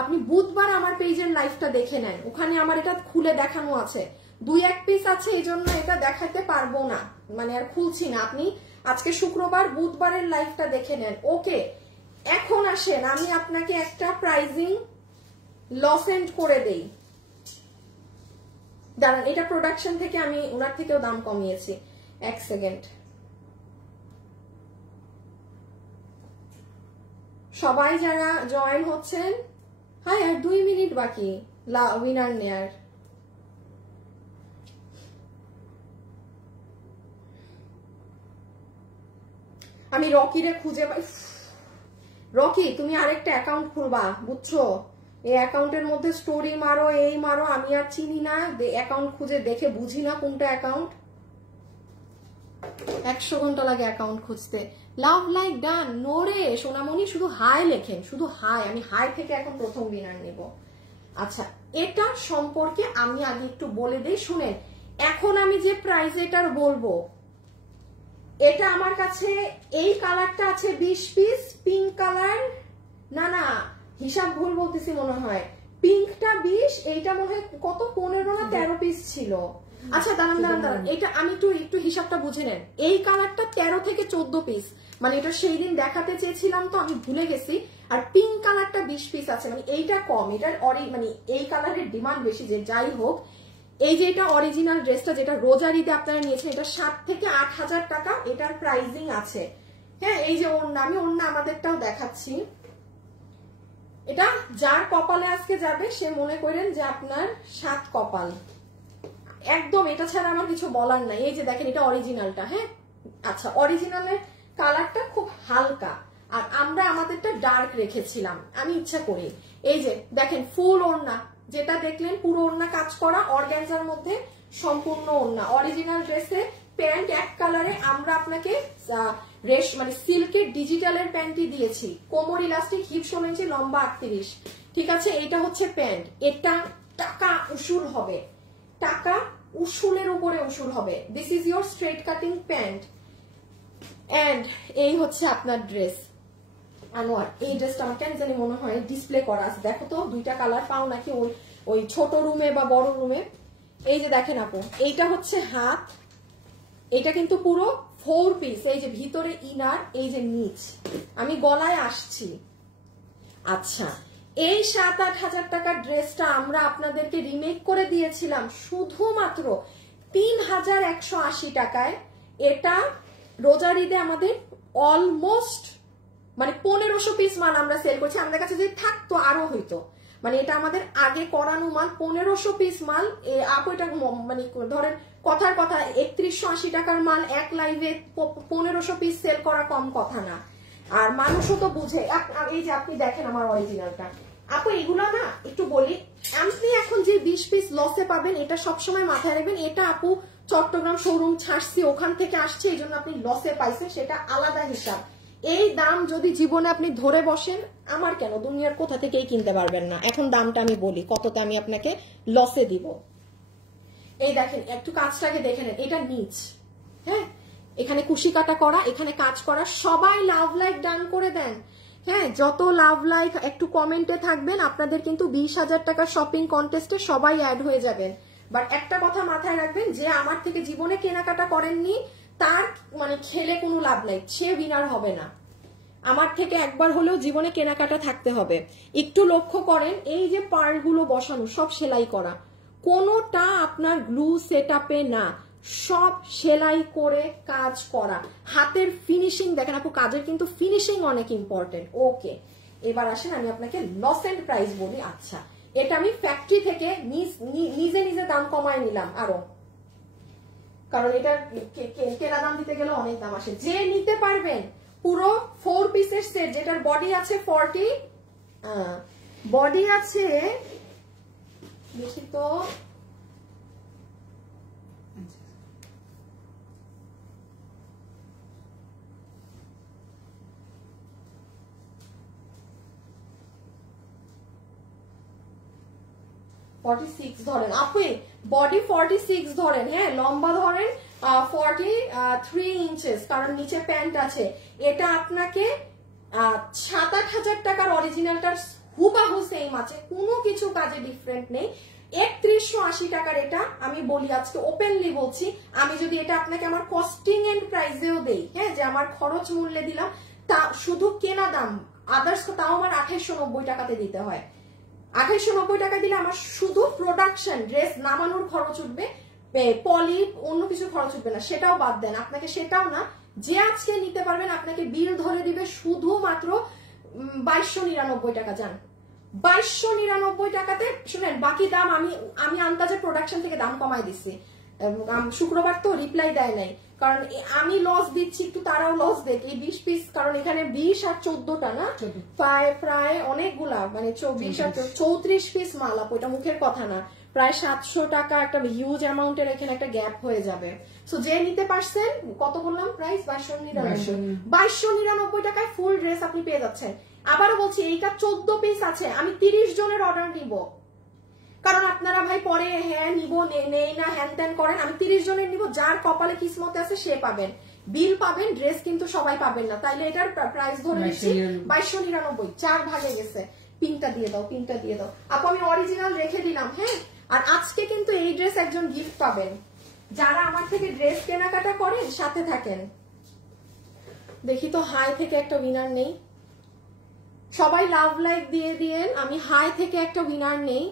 আপনি বুধবার আমার পেজের লাইভটা দেখে নেন, ওখানে আমার এটা খুলে দেখানো আছে। 2-1 পিস আছে, এই জন্য এটা দেখাতে পারবো না, মানে আর খুলছি না। আপনি আজকে শুক্রবার, বুধবারের লাইভটা দেখে নেন। ওকে, এখন আসেন আমি আপনাকে একটা প্রাইজিং লসেন্ট করে দেই। দাঁড়ান, এটা প্রোডাকশন থেকে আমি ওনার থেকেও দাম কমিয়েছি। 1 সেকেন্ড। সবাই যারা জয়েন হচ্ছেন, হ্যাঁ আর 2 মিনিট বাকি উইনার নেয়ার। আমি রকিরে খুঁজে পাই। রকি, তুমি আরেকটা অ্যাকাউন্ট খুলবা, বুঝছো? এই অ্যাকাউন্টের মধ্যে স্টোরি মারো, এই মারো, আমি আর চিনি না, অ্যাকাউন্ট খুঁজে দেখে বুঝি না কোনটা অ্যাকাউন্ট। 100 ঘন্টা লাগে অ্যাকাউন্ট খুঁজতে। লাভ লাইক ডান। নোরে সোনামণি শুধু হাই লেখেন, শুধু হাই। আমি হাই থেকে এখন প্রথম উইনার নেব। আচ্ছা, এটা সম্পর্কে আমি আগে একটু বলে দিই, শুনেন। এখন আমি যে প্রাইস এটার বলবো, এটা আমার কাছে এই কালারটা আছে 20 পিস, পিঙ্ক কালার, না না হিসাব ভুল বলতেছি মনে হয়, পিঙ্কটা 20, এইটা মনে হয় কত 15 না 13 পিস ছিল। আচ্ছা দাঁড়ান দাঁড়ান দাঁড়ান, এটা আমি একটু হিসাবটা বুঝে নেন। এই কালারটা 13 থেকে 14 পিস, মানে এটা সেই দিন দেখাতে চেয়েছিলাম তো আমি ভুলে গেছি। আর পিঙ্ক কালারটা 20 পিস আছে, মানে এইটা কম, এটার মানে এই কালারের ডিমান্ড বেশি। যে যাই হোক, এই যে এটা অরিজিনাল ড্রেসটা যেটা রোজার ঈদে আপনারা নিয়েছেন, এটা 7 থেকে 8,000 টাকা এটার প্রাইজিং আছে। হ্যাঁ, এই যে ওড়না, আমি ওড়না আমাদেরটাও দেখাচ্ছি। এটা যার কপালে আজকে যাবে সে মনে করেন যে আপনার 7 কপাল একদম। এটা ছাড়া আমার কিছু বলার নাই। এই যে দেখেন এটা অরিজিনালটা। হ্যাঁ, আচ্ছা, অরিজিনালের কালারটা খুব হালকা, আর আমরা আমাদেরটা ডার্ক রেখেছিলাম, আমি ইচ্ছা করি। এই যে দেখেন ফুল ওড়না, যেটা দেখলেন পুরো ওড়না কাজ করা, অর্গানজার মধ্যে সম্পূর্ণ ওড়না। অরিজিনাল ড্রেসে প্যান্ট এক কালারে আমরা আপনাকে মানে সিল্কের ডিজিটালের প্যান্টই দিয়েছি, কোমর ইলাস্টিক, হিপ 16 ইঞ্চি, লম্বা 38। ঠিক আছে, এটা হচ্ছে প্যান্ট। এটা টাকা উসুল হবে, টাকা উসুলের উপরে উসুল হবে। This is your straight cutting pant. And এই হচ্ছে আপনার ড্রেস। আনোয়ার, এই ড্রেসটা আমার কেন জানি মনে হয় ডিসপ্লে করা আছে, দেখো তো 2টা কালার পাও নাকি ওই ছোট রুমে বা বড় রুমে। এই যে দেখেন আপু, এইটা হচ্ছে হাত, এটা কিন্তু পুরো 4 পিস, এই যে ভিতরে ইনার, এই যে নিচ, আমি গলায় আসছি। আচ্ছা, এই 7-8 হাজার টাকার ড্রেসটা আমরা আপনাদেরকে রিমেক করে দিয়েছিলাম শুধুমাত্র 3180 টাকায়। এটা রোজার ঈদে আমাদের অলমোস্ট মানে 1500 পিস মাল আমরা সেল করছি। আমাদের কাছে যদি থাকতো আরো হইতো, মানে এটা আমাদের আগে করানো মাল, 1500 পিস মাল। আপু এটা মানে ধরেন কথার কথা 3180 টাকার মাল এক লাইভে 1500 পিস সেল করা কম কথা না। আর মানুষও তো বুঝে। এই যে আপনি দেখেন আমার অরিজিনালটা আপু, এগুলো না একটু বলি, আপনি এখন যে 20 পিস লসে পাবেন এটা সবসময় মাথায় রাখবেন। এটা আপু চট্টগ্রাম শোরুম ছাড়ছি, ওখান থেকে আসছে, এই জন্য আপনি লসে পাইছেন, সেটা আলাদা হিসাব। এই দাম যদি জীবনে আপনি ধরে বসেন, আমার কেন দুনিয়ার কোথা থেকেই কিনতে পারবেন না। এখন দামটা আমি বলি কতটা আমি আপনাকে লসে দিব। এই দেখেন, একটু কাজটাকে দেখে নেন, এটা নিচ, হ্যাঁ, এখানে কুশি কাটা করা, এখানে কাজ করা। সবাই লাভ লাইক ডান করে দেন, হ্যাঁ, যত লাভ লাইক একটু কমেন্টে থাকবেন আপনাদের কিন্তু 20,000 টাকা শপিং কন্টেস্টে সবাই অ্যাড হয়ে যাবেন। বাট একটা কথা মাথায় রাখবেন, যে আমার থেকে জীবনে কেনাকাটা করেননি তার মানে খেলে কোনো লাভ নাই, সে উইনার হবে না। আমার থেকে একবার হলেও জীবনে কেনাকাটা থাকতে হবে। একটু লক্ষ্য করেন, এই যে পার্লগুলো বসানো সব সেলাই করা, কোনোটা আপনার গ্লু সেটআপে না, সব সেলাই করে কাজ করা। হাতের ফিনিশিং দেখেন আপু, কাজের কিন্তু ফিনিশিং অনেক ইম্পর্টেন্ট। ওকে, এবার আসেন আমি আপনাকে লস এন্ড প্রাইস বলি। আচ্ছা, এটা আমি ফ্যাক্টরি থেকে নিজে নিজে দাম কমায় নিলাম আরো, কারণ এটা কেনা দাম দিতে গেলে অনেক দাম আসে। যে নিতে পারবেন পুরো 4 পিসের সেট, যেটার বডি আছে 40, বডি আছে বেশি তো 46 ধরেন আপু, বডি 46 ধরেন, হ্যাঁ, লম্বা ধরেন 43 ইঞ্চেস, কারণ নিচে প্যান্ট আছে। এটা আপনাকে 7-8 হাজার টাকার অরিজিনালটার হুবাহু সেম আছে, কোনো কিছু কাজে ডিফারেন্ট নেই। 3180 টাকার এটা আমি বলি, আজকে ওপেনলি বলছি, আমি যদি এটা আপনাকে আমার কস্টিং এন্ড প্রাইসেও দেই, হ্যাঁ, যে আমার খরচ মূল্যে দিলাম, তা শুধু কেনা দাম আদার্স তাও আমার 2890 টাকাতে দিতে হয়। 2890 টাকা দিলে আমার শুধু প্রোডাকশন ড্রেস নামানোর খরচ উঠবে, পলি অন্য কিছু খরচ উঠবে না, সেটাও বাদ দেন। আপনাকে সেটাও না, যে আজকে নিতে পারবেন আপনাকে বিল ধরে দিবে শুধুমাত্র 2299 টাকা। যান 2299 টাকাতে, শুনেন বাকি দাম আমি আন্দাজে প্রোডাকশন থেকে দাম কমাই দিচ্ছি। শুক্রবার তো রিপ্লাই দেয় নাই, কারণ আমি লস দিচ্ছি, একটু তারাও লস দেখ। এই 20 পিস, কারণ এখানে 20 আর 14টা না, প্রায় অনেকগুলা, মানে 20 আর 34 পিস মাল আপু, এটা মুখের কথা না, প্রায় 700 টাকা একটা হিউজ অ্যামাউন্টের এখানে একটা গ্যাপ হয়ে যাবে। সো যে নিতে পারছেন, কত বললাম প্রাইস, 2299 টাকায় ফুল ড্রেস আপনি পেয়ে যাচ্ছেন। আবারও বলছি, এইটা 14 পিস আছে, আমি 30 জনের অর্ডার নিব, কারণ আপনারা ভাই পরে হ্যাঁ নিব নেই না হ্যান ত্যান করেন। আমি 30 জনের নিব, যার কপালে কিসমতে আছে সে পাবেন, বিল পাবেন, ড্রেস কিন্তু সবাই পাবেন না। তাইলে এটার প্রাইস ধরে নিচ্ছি 2299, 4 ভাগে গেছে। পিনটা দিয়ে দাও, পিনটা দিয়ে দাও আপু, আমি অরিজিনাল রেখে দিলাম, হ্যাঁ। আর আজকে কিন্তু এই ড্রেস একজন গিফট পাবেন, যারা আমার থেকে ড্রেস কেনাকাটা করেন, সাথে থাকেন। দেখি তো হাই থেকে একটা উইনার নেই, সবাই লাভ লাইক দিয়ে দিয়েন, আমি হাই থেকে একটা উইনার নেই।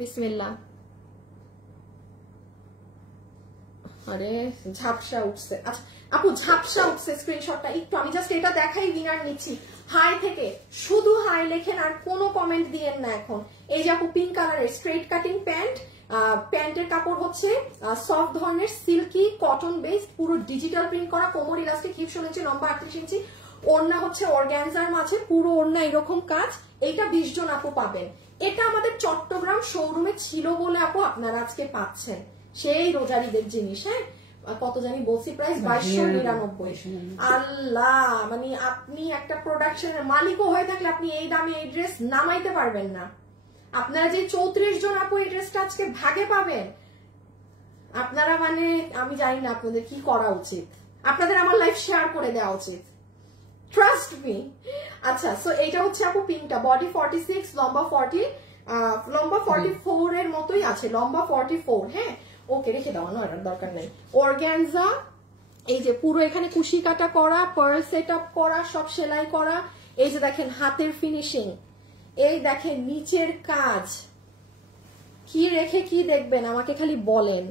বিসমিল্লাহ। আরে ঝাপসা উঠছে, আচ্ছা আপু ঝাপসা উঠছে, স্ক্রিনশটটা একটু আমি জাস্ট এটা দেখাই উইনার নিচ্ছি। হাই থেকে শুধু হাই লেখেন, আর কোনো কমেন্ট দিয়েন না এখন। এই যে আপু পিঙ্ক কালারের স্ট্রেট কাটিং প্যান্ট, প্যান্টের কাপড় হচ্ছে সফট ধরনের সিল্কি কটন বেস, পুরো ডিজিটাল প্রিন্ট করা, কোমর ইলাস্টিক, হিপ 16 ইঞ্চি, লম্বা 38 ইঞ্চি, ওড়না হচ্ছে অর্গানজার মাঝে, পুরো ওড়না এরকম কাজ। এইটা 20 জন আপু পাবেন। এটা আমাদের চট্টগ্রাম শোরুমে ছিল বলে আপু আপনারা আজকে পাচ্ছেন, সেই রোজারিদের জিনিস। হ্যাঁ, কত জানি বলছি প্রাইস, 2299। আল্লাহ, মানে আপনি একটা প্রোডাকশনের মালিকও হয়ে থাকলে আপনি এই দামে এই ড্রেস নামাইতে পারবেন না। আপনারা যে 34 জন আপু এই ড্রেসটা আজকে ভাগে পাবেন, আপনারা মানে আমি জানি না আপনাদের কি করা উচিত, আপনাদের আমার লাইফ শেয়ার করে দেওয়া উচিত, ট্রাস্ট মি। আচ্ছা, সো এইটা হচ্ছে আপু পিঙ্কটা, বডি 46, লম্বা 40, লম্বা 44 এর মতোই আছে, লম্বা 44। হ্যাঁ ওকে, রেখে দাও, এটার দরকার নেই। অর্গানজা, এই যে পুরো এখানে কুশি কাটা করা, পার্ল সেট আপ করা, সব সেলাই করা। এই যে দেখেন হাতের ফিনিশিং, এই দেখেন নিচের কাজ, কি রেখে কি দেখবেন আমাকে খালি বলেন।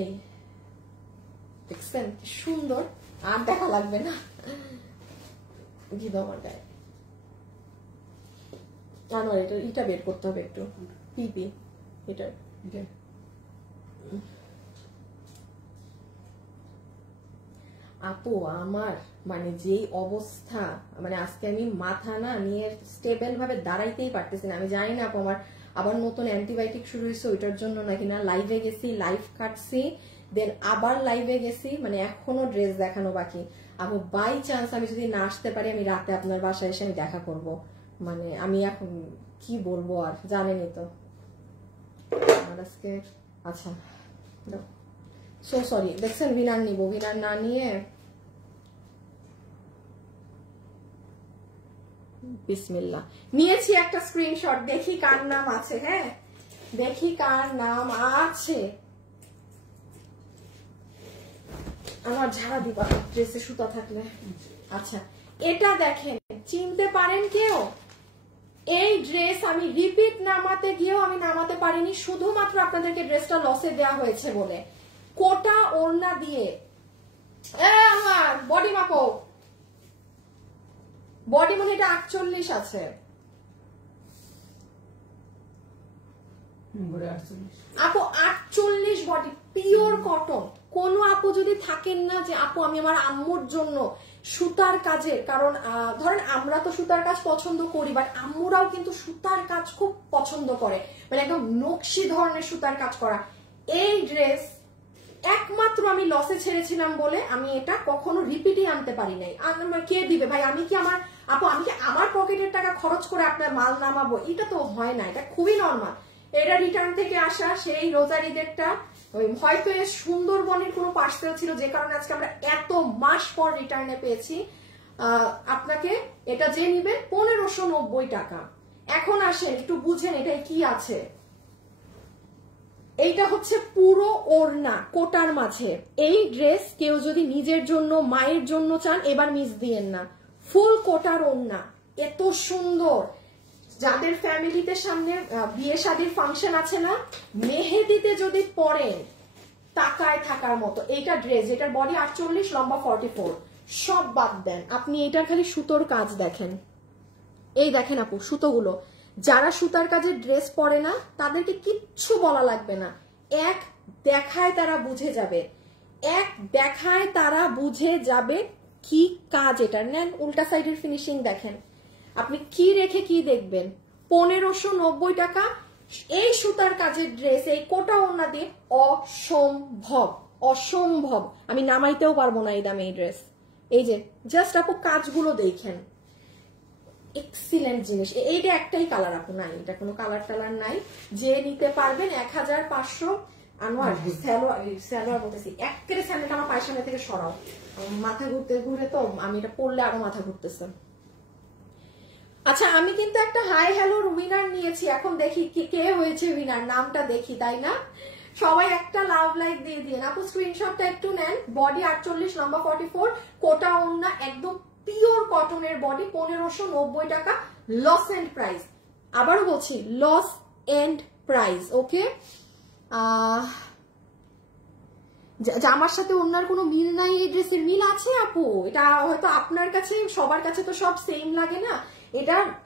এই দেখছেন কি সুন্দর, আর দেখা লাগবে না। আমার গায়ে আনোয়ার এটা বের করতে হবে একটু, পিপি এটা। আপু আমার মানে যেই অবস্থা, মানে আজকে আমি মাথা না নিয়ে স্টেবল ভাবে দাঁড়াইতেই পারতেছি না। আমি জানি না আপু আমার আবার নতুন অ্যান্টিবায়োটিক শুরু হয়েছে ওইটার জন্য নাকি না। লাইভে গেছি, লাইভ কাটছি, দেন আবার লাইভে গেছি, মানে এখনো ড্রেস দেখানো বাকি। আপু বাই চান্স আমি যদি না আসতে পারি, আমি রাতে আপনার বাসায় এসে আমি দেখা করব। মানে আমি এখন কি বলবো আর, জানেনই তো আজকে। আচ্ছা সো সরি, দেখছেন উইনার নিব, উইনার না নিয়ে বিসমিল্লাহ নিয়েছি একটা স্ক্রিনশট। দেখি কার নাম আছে, হ্যাঁ দেখি কার নাম আছে। আমার ঝাড়া দিবা ড্রেসে সুতা থাকলে। আচ্ছা এটা দেখেন, চিনতে পারেন কেউ? এই ড্রেস আমি রিপিট নামাতে গিয়েও আমি নামাতে পারিনি, শুধুমাত্র আপনাদেরকে ড্রেসটা লসে দেওয়া হয়েছে বলে। কোটা ওড়না দিয়ে, আমার বডি মাপো, বডি মনে এটা 48 আছে। আপু 48 বডি, পিওর কটন। কোন আপু যদি থাকেন না যে আপু আমি আমার আম্মুর জন্য সুতার কাজের, কারণ ধরেন আমরা তো সুতার কাজ পছন্দ করি, বাট আম্মুরাও কিন্তু সুতার কাজ খুব পছন্দ করে, মানে একদম নকশি ধরনের সুতার কাজ করা। এই ড্রেস একমাত্র আমি লসে ছেড়েছিলাম বলে আমি এটা কখনো রিপিটে আনতে পারি নাই। কে দিবে ভাই? আমি কি আমার আপু, আমি কি আমার পকেটের টাকা খরচ করে আপনার মাল নামাবো? এটা তো হয় না, এটা খুবই নর্মাল। এটা রিটার্ন থেকে আসা সেই রোজারিদেরটা, হয়তো এর সুন্দরবনের কোনো পার্সেল ছিল যে কারণে আজকে আমরা এত মাস পর রিটার্নে পেয়েছি। আপনাকে এটা যে নিবে 1590 টাকা। এখন আসেন একটু বুঝেন এটাই কি আছে। এইটা হচ্ছে পুরো ওড়না কোটার মাঝে। এই ড্রেস কেউ যদি নিজের জন্য মায়ের জন্য চান, এবার মিস দিয়েন না। ফুল কোটার ওড়না, এত সুন্দর। যাদের ফ্যামিলিতে সামনে বিয়ে শাদীর ফাংশন আছে না, মেহেদিতে যদি পরেন তাকায় থাকার মতো এইটা ড্রেস। এটার বডি 48, লম্বা 44। সব বাদ দেন, আপনি এটার খালি সুতোর কাজ দেখেন। এই দেখেন আপু সুতোগুলো, যারা সুতার কাজের ড্রেস পরে না তাদেরকে কিচ্ছু বলা লাগবে না, এক দেখায় তারা বুঝে যাবে, এক দেখায় তারা বুঝে যাবে কি কাজ এটার। নেন উল্টা সাইডের ফিনিশিং দেখেন, আপনি কি রেখে কি দেখবেন। 1590 টাকা এই সুতার কাজের ড্রেস, এই কোটা ওড়না দিয়ে অসম্ভব, অসম্ভব। আমি নামাইতেও পারবো না এই দামে এই ড্রেস। এই যে জাস্ট আপু কাজগুলো দেখেন, এক্সিলেন্ট জিনিস। এইটা একটাই কালার আপু নাই, এটা কোনো কালার টালার নাই। যে নিতে পারবেন 1500। আনোয়ার স্যালোয়ার বলতেছি, একেবারে স্যান্ডেলটা আমার পায়ের সামনে থেকে সরাও, মাথা ঘুরতে ঘুরে তো আমি এটা পরলে আরো মাথা ঘুরতেছে। আচ্ছা আমি কিন্তু একটা হাই হ্যালোর উইনার নিয়েছি, এখন দেখি কে হয়েছে উইনার, নামটা দেখি তাই না? সবাই একটা লাভ লাইক দিয়ে দিন আপু। স্ক্রিনশটটা একটু নেন। বডি 48, লম্বা 44, কোটা ওড়না, একদম পিওর কটনের বডি, 1590 টাকা লস এন্ড প্রাইস। আবারও বলছি লস এন্ড প্রাইস। ওকে, জামার সাথে ওড়নার কোনো মিল নাই, এই ড্রেসের মিল আছে আপু। এটা হয়তো আপনার কাছে, সবার কাছে তো সব সেম লাগে না।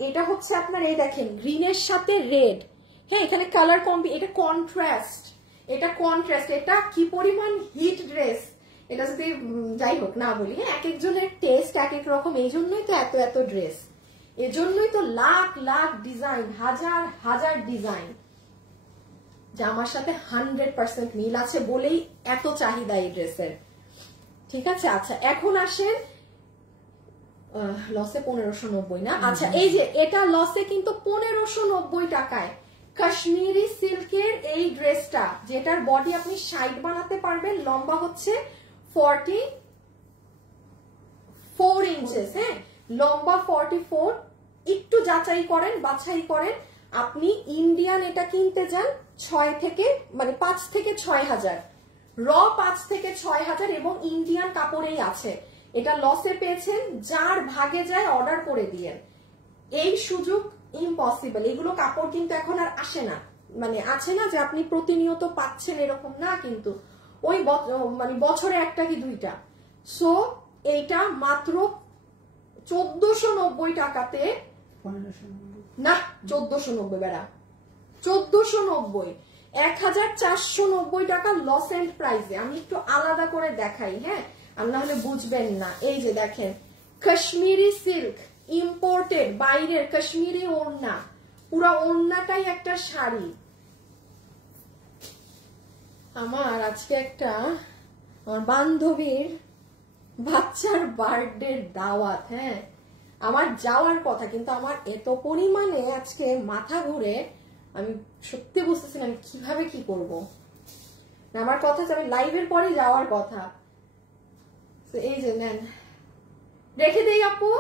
এটা হচ্ছে আপনার, এই দেখেন গ্রিনের সাথে রেড, হ্যাঁ এখানে কালার কম্বি, এটা কন্ট্রাস্ট, এটা কন্ট্রাস্ট। এটা কি পরিমাণ হিট ড্রেস, এটা যদি যাই হোক না বলি, হ্যাঁ এক একজনের টেস্ট এক এক রকম, এই জন্যই তো এত এত ড্রেস, এজন্যই তো লাখ লাখ ডিজাইন, হাজার হাজার ডিজাইন। জামার সাথে 100% মিল আছে বলেই এত চাহিদা এই ড্রেসের, ঠিক আছে? আচ্ছা এখন আসেন লসে 1590 না। আচ্ছা এই যে এটা লসে কিন্তু 1590 টাকায় কাশ্মীরি সিল্কের এই ড্রেসটা, যেটার বডি আপনি 60 বানাতে পারবেন, লম্বা হচ্ছে 44 ইঞ্চেস, হ্যাঁ লম্বা 44। একটু যাচাই করেন, বাছাই করেন। আপনি ইন্ডিয়ান এটা কিনতে যান 6 থেকে মানে 5 থেকে 6,000, র 5 থেকে 6,000 এবং ইন্ডিয়ান কাপড়েই আছে। এটা লসে পেয়েছেন, যার ভাগে যায় অর্ডার করে দিয়েন। এই সুযোগ ইম্পসিবল। এগুলো কাপড় কিন্তু এখন আর আসে না, মানে আছে না যে আপনি প্রতিনিয়ত পাচ্ছেন এরকম না, কিন্তু ওই মানে বছরে একটা কি দুইটা। সো এইটা মাত্র 1490 টাকাতে, না 1490 বেড়া, 1490, 1490 টাকা লস এন্ড প্রাইসে। আমি একটু আলাদা করে দেখাই, হ্যাঁ, আর না হলে বুঝবেন না। এই যে দেখেন, কাশ্মীরি সিল্ক, ইম্পোর্টেড, বাইরের কাশ্মীরি ওড়না, পুরো ওড়নাটাই একটা শাড়ি। আমার আজকে একটা আমার বান্ধবীর বাচ্চার বার্থডে দাওয়াত, হ্যাঁ, আমার যাওয়ার কথা, কিন্তু আমার এত পরিমাণে আজকে মাথা ঘুরে আমি সত্যি বুঝতেছি না আমি কিভাবে কি করব। আমার কথা আমি লাইভের পরে যাওয়ার কথা। এই যে নেন, রেখে দেই আপু।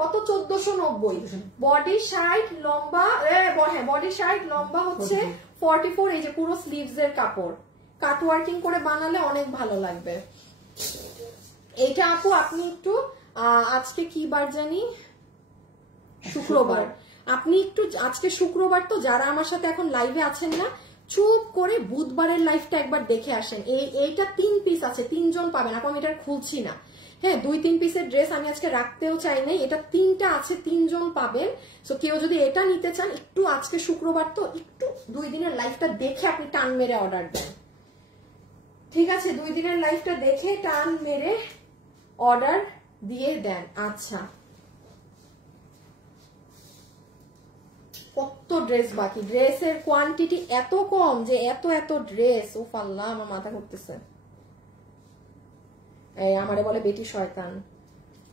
কত? 1490। বডি শার্ট লম্বা, হ্যাঁ বডি শার্ট লম্বা হচ্ছে 44। এই যে পুরো স্লিভস এর কাপড়, কাট ওয়ার্কিং করে বানালে অনেক ভালো লাগবে। এইটা আপু আপনি একটু আজকে কি বার জানি, শুক্রবার। আপনি একটু আজকে শুক্রবার তো, যারা আমার সাথে এখন লাইভে আছেন না, চুপ করে বুধবারের লাইভটা একবার দেখে আসেন। এইটা 3 পিস আছে, 3 জন পাবেন। আপু আমি এটা খুলছি না, হ্যাঁ, 2-3 পিসের ড্রেস আমি আজকে রাখতেও চাই নাই। এটা 3টা আছে, 3 জন পাবেন। সো কেউ যদি এটা নিতে চান, একটু আজকে শুক্রবার তো, একটু 2 দিনের লাইভটা দেখে আপনি টান মেরে অর্ডার দেন, ঠিক আছে? 2 দিনের লাইভটা দেখে টান মেরে অর্ডার দিয়ে দেন। আচ্ছা, কত ড্রেস বাকি, ড্রেসের কোয়ান্টিটি এত কম যে এত ড্রেস। ও আল্লাহ, আমার মাথা ঘুরতেছে। এই আমারে বলে বেটি শয়তান।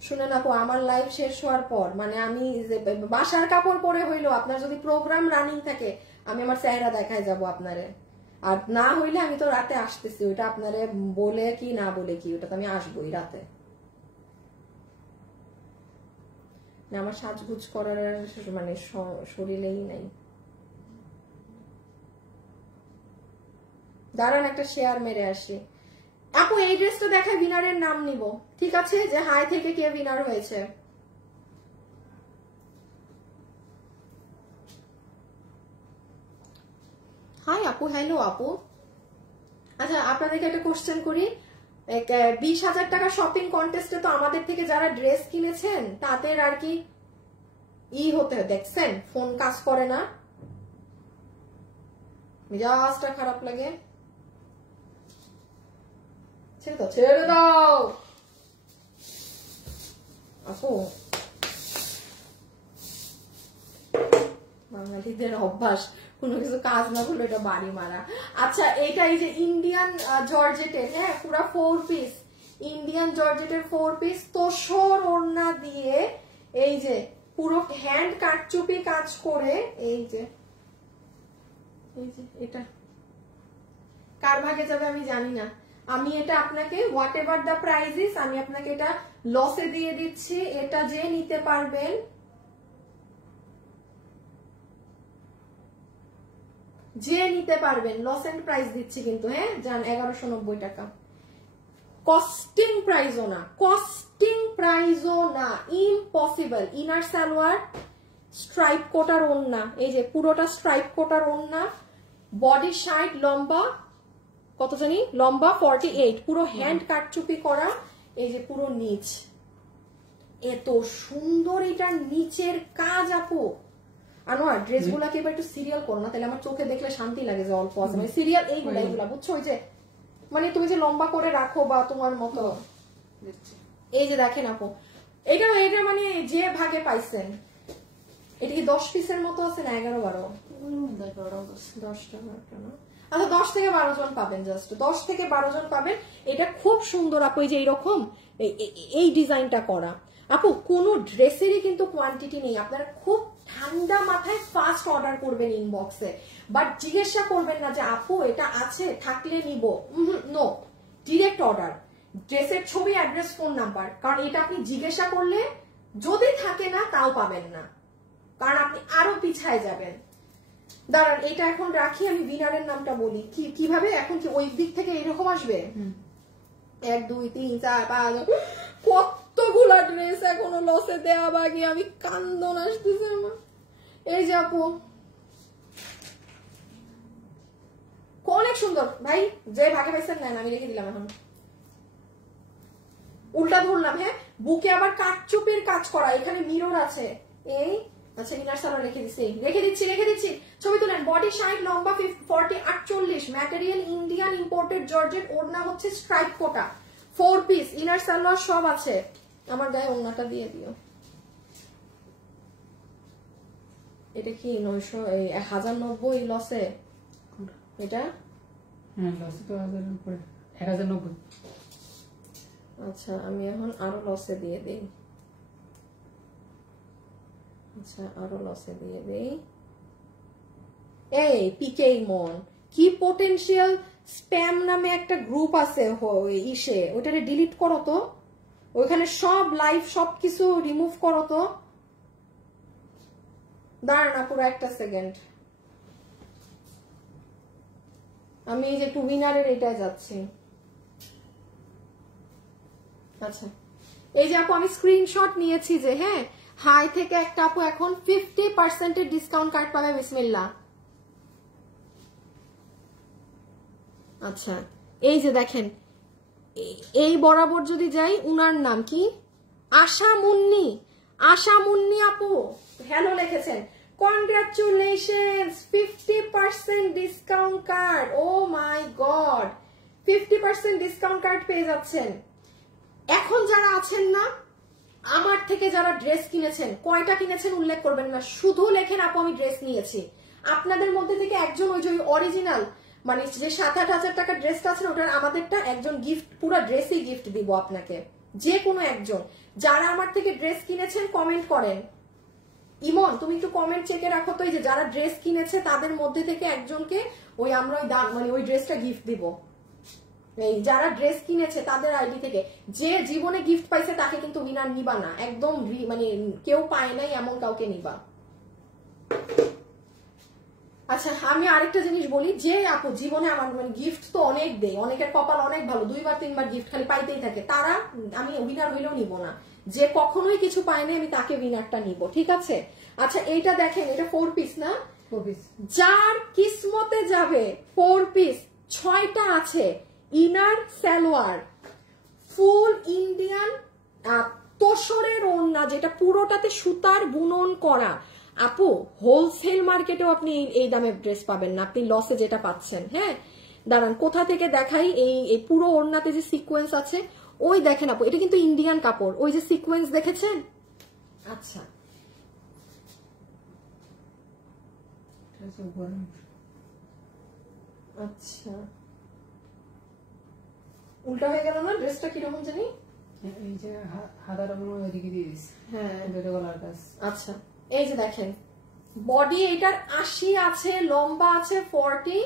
শুনে না আপু, আমার লাইভ শেষ হওয়ার পর, মানে আমি যে বাসার কাপড় পরে হইলো, আপনার যদি প্রোগ্রাম রানিং থাকে, আমি আমার চেহারা দেখায় যাব আপনারে। আর না হইলে আমি তো রাতে আসতেছি, ওইটা আপনারে বলে কি না বলে কি, ওটা তো আমি আসবোই রাতে। না আমার সাজগুজ করার মানে শরীরেই নাই। দাঁড়ান একটা শেয়ার মেরে আসি। আপু এই ড্রেসটা দেখায়, উইনারের নাম নিব, ঠিক আছে? যে হাই থেকে কে উইনার হয়েছে। হাই আপু, হ্যালো আপু। আচ্ছা আপনাদেরকে একটা কোশ্চেন করি, 20,000 টাকা শপিং কন্টেস্টে তো আমাদের থেকে যারা ড্রেস কিনেছেন তাদের আর কি হতে, দেখছেন ফোন কাজ করে না, মেজাজটা খারাপ লাগে। ছেড়ে দাও আপু, বাঙালিদের অভ্যাস কোনো কিছু কাজ না করলে এটা বাড়ি মারা। আচ্ছা এইটা এই যে ইন্ডিয়ান জর্জেটের, হ্যাঁ, পুরা 4 পিস, ইন্ডিয়ান জর্জেটের 4 পিস, তোসর ওড়না দিয়ে, এই যে পুরো হ্যান্ড কাটচুপি কাজ করে। এই যে এটা কার ভাগে যাবে আমি জানি না। আমি এটা আপনাকে হোয়াট এভার দ্য প্রাইস, আমি আপনাকে এটা লসে দিয়ে দিচ্ছি। এটা যে নিতে পারবেন, লস এন্ড প্রাইস দিচ্ছি কিন্তু, হ্যাঁ জান, 1190 টাকা। কস্টিং প্রাইসও না, ইম্পসিবল। ইনার সালোয়ার, স্ট্রাইপ কোটার ওড়না, এই যে পুরোটা স্ট্রাইপ কোটার ওড়না, বডি শার্ট লম্বা কত জানি, লম্বা 48, পুরো হ্যান্ড কাটচুপি করা। এই যে পুরো নিচ, এত সুন্দর এটার নিচের কাজ আপু। আনোয়ার ড্রেস গুলাকে এবার একটু সিরিয়াল করো না, তাহলে আমার চোখে দেখলে শান্তি লাগে যে অল্প আছে, মানে সিরিয়াল এইগুলা বুঝছো, ওই যে মানে তুমি যে লম্বা করে রাখো বা তোমার মতো। এই যে দেখেন আপু, এটা মানে যে ভাগে পাইছেন, এটা কি 10 পিসের মতো আছে না 11-12? 10টা না, আচ্ছা 10 থেকে 12 জন পাবেন, জাস্ট 10 থেকে 12 জন পাবেন। এটা খুব সুন্দর আপু, এই যে এইরকম এই ডিজাইনটা করা। আপু কোনো ড্রেসেরই কিন্তু কোয়ান্টিটি নেই, আপনারা খুব ঠান্ডা মাথায় ফাস্ট অর্ডার করবেন ইনবক্সে, বাট জিজ্ঞাসা করবেন না যে আপু এটা আছে থাকলে নিব, নো, ডিরেক্ট অর্ডার, ড্রেসের ছবি, অ্যাড্রেস, ফোন নাম্বার, কারণ এটা আপনি জিজ্ঞাসা করলে যদি থাকে না তাও পাবেন না। কারণ আপনি আরো পিছায় যাবেন। দাঁড়ান এটা এখন রাখি, আমি উইনারের নামটা বলি। কিভাবে এখন কি ওই দিক থেকে এরকম আসবে? 1 2 3 4 5 কতগুলা ড্রেস এখনো লসে দেওয়া বাকি, আমি কান্দন আসতেছে আমার। এই যে আপু অনেক সুন্দর ভাই, যে ভাগে পাইছেন নেন, আমি রেখে দিলাম। এখন উল্টা ধরলাম, হ্যাঁ বুকে আবার কাটচুপির কাজ করা, এখানে মিরর আছে। এই আচ্ছা ইনার সালোয়ার রেখে দিচ্ছি। ছবি তুলেন। বডি 60, লম্বা 40 48, ম্যাটেরিয়াল ইন্ডিয়ান ইম্পোর্টেড জর্জেট, ওড়না হচ্ছে স্ট্রাইপ কোটা, 4 পিস, ইনার সালোয়ার সব আছে। আমার গায়ে ওড়নাটা দিয়ে দিও। এটা কি 900 1090 লসে? এটা লসে তো 1090। আচ্ছা আমি এখন আরো লসে দিয়ে দিই। আচ্ছা আরো লসে দিয়ে দেই। এই পিকে মন কি পোটেনশিয়াল স্প্যাম নামে একটা গ্রুপ আছে ইসে, ওইটারে ডিলিট করো তো, ওইখানে সব লাইভ সবকিছু রিমুভ করো তো। দাঁড়ান না পুরো একটা সেকেন্ড, আমি এই যে একটু উইনারের এটাই যাচ্ছি। আচ্ছা এই যে আপু আমি স্ক্রিনশট নিয়েছি যে, হ্যাঁ হাই থেকে একটা আপু এখন 50% ডিসকাউন্ট কার্ড পাবে, বিসমিল্লাহ। আচ্ছা এই যে দেখেন, এই বরাবর যদি যাই, উনার নাম কি? আশা মুন্নি আপু হ্যালো লিখেছেন। Congratulations, 50% discount card. Oh my god, 50% discount card পেয়ে যাচ্ছেন। এখন যারা আছেন না আমার থেকে, যারা ড্রেস কিনেছেন, কয়টা কিনেছেন উল্লেখ করবেন না, শুধু লেখেন আপু আমি ড্রেস নিয়েছি। আপনাদের মধ্যে থেকে একজন ওই যে অরিজিনাল মানে যে 7-8 হাজার টাকার ড্রেসটা আছে ওটার আমাদেরটা একজন গিফট, পুরো ড্রেসই গিফট দিব আপনাকে, যে কোনো একজন। যারা আমার থেকে ড্রেস কিনেছেন কমেন্ট করেন। ইমন তুমি একটু কমেন্ট চেকে রাখো তো, এই যে যারা ড্রেস কিনেছে তাদের মধ্যে থেকে একজনকে ওই আমরা ওই দাম মানে ওই ড্রেসটা গিফট দিব। এই যারা ড্রেস কিনেছে তাদের আইডি থেকে, যে জীবনে গিফট পাইছে তাকে কিন্তু উইনার নিবা না, একদম মানে কেউ পায় নাই এমন কাউকে নিবা। আচ্ছা আমি আরেকটা জিনিস বলি, যে আপু জীবনে আমার মানে গিফট তো অনেক দেয়, অনেকের কপাল অনেক ভালো, 2বার 3বার গিফট খালি পাইতেই থাকে, তারা আমি উইনার হইলেও নিব না। যে কখনোই কিছু পায় না আমি তাকে উইনারটা নিব, ঠিক আছে? আচ্ছা এইটা দেখেন, এটা 4 পিস না? 4 পিস। যার কিসমতে যাবে 4 পিস, 6টা আছে। ইনার সালোয়ার, ফুল ইন্ডিয়ান তোসরের ওড়না, যেটা পুরোটাতে সুতার বুনন করা। আপু হোলসেল মার্কেটেও আপনি এই দামে ড্রেস পাবেন না, আপনি লসে যেটা পাচ্ছেন। হ্যাঁ দাঁড়ান কোথা থেকে দেখাই, এই পুরো ওড়নাতে যে সিকোয়েন্স আছে, ওই দেখেন আপু এটা কিন্তু ইন্ডিয়ান কাপড়, ওই যে সিকোয়েন্স দেখেছেন? আচ্ছা আচ্ছা উল্টা হয়ে গেল না ড্রেসটা, কিরকম জানি? এই যে হাতাটা মনে হয় ওইদিকে দিয়ে দিস। হ্যাঁ এটা গলার কাজ। আচ্ছা এই যে দেখেন, বডি এটার 80 আছে, লম্বা আছে 40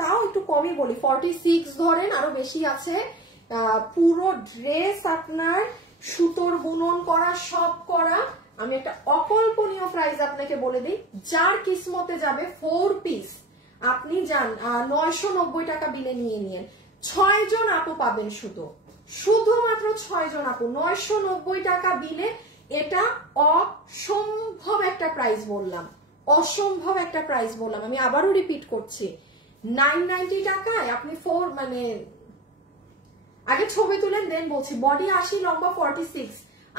তাও একটু কমই বলি, 46 ধরেন, আরো বেশি আছে। পুরো ড্রেস আপনার সুতোর বুনন করা, সব করা। আমি একটা অকল্পনীয় প্রাইস আপনাকে বলে দিই, যার কিসমতে যাবে 4 পিস আপনি যান 990 টাকা বিলে নিয়ে নিয়েন। 6 জন আপু পাবেন, শুধুমাত্র 6 জন আপু 990 টাকা বিলে। এটা অসম্ভব একটা প্রাইস বললাম, অসম্ভব একটা প্রাইস বললাম। আমি আবারও রিপিট করছি, 990 টাকায় আপনি 4 মানে আগে ছবি তুলেন দেন বলছি। বডি 80, লম্বা 46,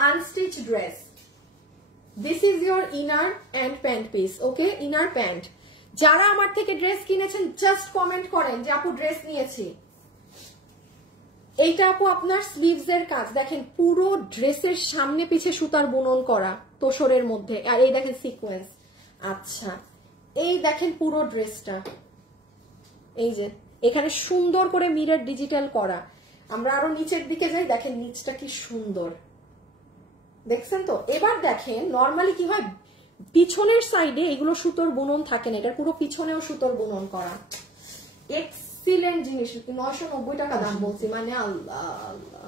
unstitch dress. This is your inner and pant piece. Okay inner pant. যারা আমার থেকে ড্রেস কিনেছেন জাস্ট কমেন্ট করেন যে আপু ড্রেস নিয়েছি। এইটা আপু আপনার স্লিভস এর কাজ দেখেন, পুরো ড্রেসের সামনে পিছে সুতার বুনন করা তোসরের মধ্যে, আর এই দেখেন সিকোয়েন্স। আচ্ছা এই দেখেন পুরো ড্রেসটা, এই যে এখানে সুন্দর করে মিরর ডিজিটাল করা। আমরা আরো নিচের দিকে যাই, দেখেন নিচটা কি সুন্দর, দেখছেন তো? এবার দেখেন নর্মালি কি হয়, পিছনের সাইডে এগুলো সুতোর বুনন থাকে না, এটা পুরো পিছনেও সুতোর বুনন করা। এক্সিলেন্ট জিনিস, 990 টাকা দাম বলছি, মানে আল্লাহ আল্লাহ।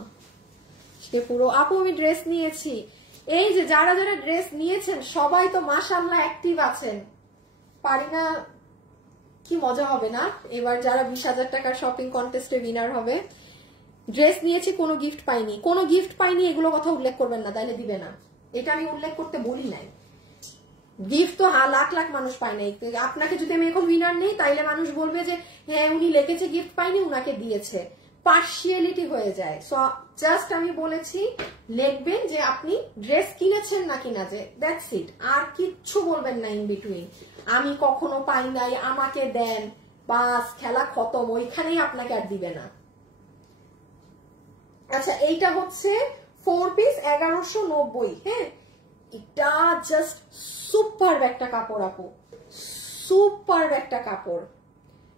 সে পুরো আপু আমি ড্রেস নিয়েছি, এই যে যারা যারা ড্রেস নিয়েছেন সবাই তো মাশাআল্লাহ অ্যাক্টিভ আছেন। পারি না, কি মজা হবে না এবার যারা 20,000 টাকার শপিং কন্টেস্টে উইনার হবে। ড্রেস নিয়েছি, কোনো গিফট পাইনি, কোনো গিফট পাইনি, এগুলো কথা উল্লেখ করবেন না, তাইলে দিবে না। এটা আমি উল্লেখ করতে বলি নাই। গিফট তো লাখ লাখ মানুষ পায় নাই। আপনাকে যদি আমি এখন উইনার নেই তাইলে মানুষ বলবে যে হ্যাঁ উনি লিখেছে গিফট পাইনি, উনাকে দিয়েছে, পার্শিয়ালিটি হয়ে যায়। সো জাস্ট আমি বলেছি লিখবেন যে আপনি ড্রেস কিনেছেন না কিনা, যে দ্যাটস ইট, আর কিচ্ছু বলবেন না ইন বিটুইন। আমি কখনো পাই নাই, আমাকে দেন, বাস খেলা খতম, ওইখানেই আপনাকে আর দিবে না। আচ্ছা এইটা হচ্ছে 4 পিস 1190। হ্যাঁ এটা জাস্ট সুপার একটা কাপড় আপু, সুপার একটা কাপড়।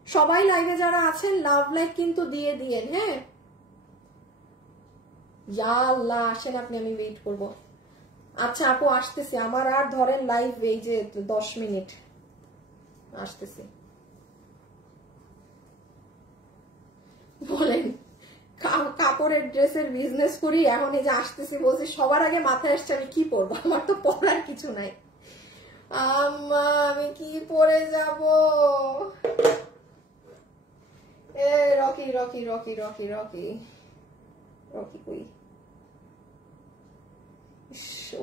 সবাই লাইভে যারা আছেন লাভ লাইক কিন্তু দিয়ে দিয়েন। হ্যাঁ ইয়া আল্লাহ আসেন আপনি, আমি ওয়েট করব। আচ্ছা আপু আসতেছি, আমার আর ধরেন লাইভ এই যে 10 মিনিট আসতেছি। বলেন কাপড়ের ড্রেসের বিজনেস করি, এখন এই যে আসতেছি বলছি, সবার আগে মাথায় আসছে আমি কি পরবো, আমার তো পরার কিছু নাই। আম্মা আমি কি পরে যাব? এ Rocky Rocky Rocky Rocky Rocky Rocky কই?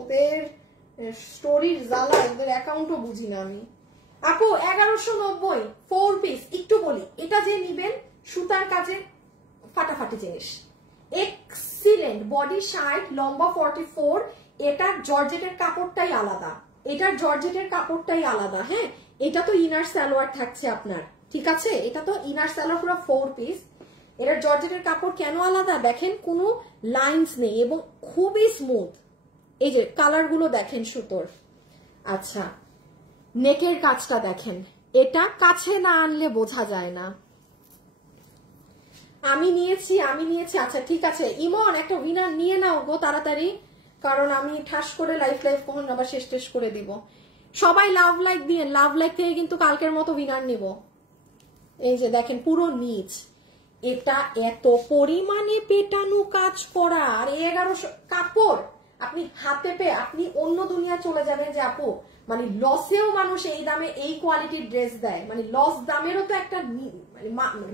ওদের স্টোরির জ্বালা, ওদের অ্যাকাউন্টও বুঝি না আমি। আপু 1190 4 পিস। একটু বলি, এটা যে নিবেন সুতার কাজে ফাটাফাটি জিনিস, এক্সিলেন্ট বডি সাইড, লম্বা 44। এটার জর্জেটের কাপড়টাই আলাদা, এটার জর্জেটের কাপড়টাই আলাদা। হ্যাঁ এটা তো ইনার সালোয়ার থাকছে আপনার, ঠিক আছে, এটা তো ইনার সালোয়ার পুরো 4 পিস। এটার জর্জেটের কাপড় কেন আলাদা দেখেন, কোনো লাইন্স নেই এবং খুবই স্মুথ। এই যে কালার গুলো দেখেন সুতোর। আচ্ছা নেকের কাজটা দেখেন, এটা কাছে না আনলে বোঝা যায় না। আমি নিয়েছি। আচ্ছা ঠিক আছে ইমন, একটা উইনার নিয়ে নাও গো তাড়াতাড়ি, কারণ আমি ঠাস করে লাইফ কখন আবার শেষ করে দিব। সবাই লাভ লাইক দিয়ে, লাভ লাইক থেকে কিন্তু কালকের মতো উইনার নিব। এই যে দেখেন পুরো নিচ, এটা এত পরিমাণে পেটানো কাজ করা, আর 1100 কাপড় আপনি হাতে পেয়ে আপনি অন্য দুনিয়া চলে যাবেন যে আপু মানে লসেও মানুষ এই দামে এই কোয়ালিটির ড্রেস দেয়, মানে লস দামেরও তো একটা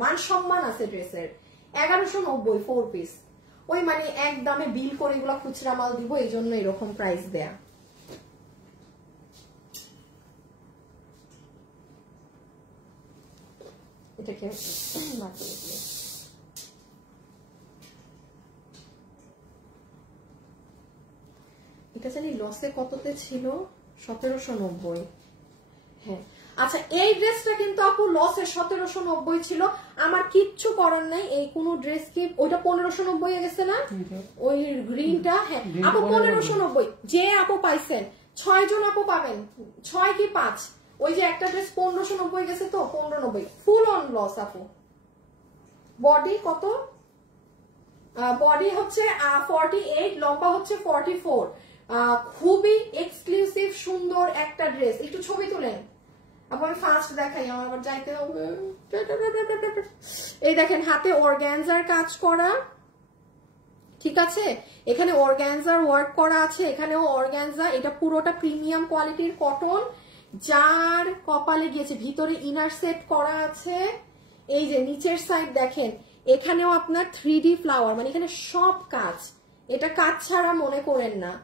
মান সম্মান আছে ড্রেসের। 1190 4 পিস, ওই মানে এক দামে বিল করে এগুলো খুচরা মাল দিব, এই জন্য এরকম প্রাইস দেয়া। এটাকে এটা জানি লসে কততে ছিল, 1790। হ্যাঁ আচ্ছা এই ড্রেসটা কিন্তু আপু লসে 1790 ছিল, আমার কিচ্ছু করার নাই। এই কোন ড্রেস কি ওইটা 1590 এ গেছে না, ওই গ্রিনটা। হ্যাঁ আপু 1590, যে আপু পাইছেন 6 জন আপু পাবেন, 6 কি 5, ওই যে একটা ড্রেস 1590 গেছে তো 1590, ফুল অন লস আপু। বডি কত? বডি হচ্ছে 48, লম্বা হচ্ছে 44। খুবই এক্সক্লুসিভ সুন্দর একটা ড্রেস। একটু ছবি তুলেন আপু, আমি ফার্স্ট দেখাই, আমার আবার যাইতে হবে। এই দেখেন হাতে অর্গানজার কাজ করা, ঠিক আছে, এখানে অর্গানজার ওয়ার্ক করা আছে, এখানেও অর্গানজা। এটা পুরোটা প্রিমিয়াম কোয়ালিটির কটন, যার কপালে গিয়েছে। ভিতরে ইনার সেট করা আছে। এই যে নিচের সাইড দেখেন, এখানেও আপনার 3D ফ্লাওয়ার, মানে এখানে সব কাজ, এটা কাজ ছাড়া মনে করেন না।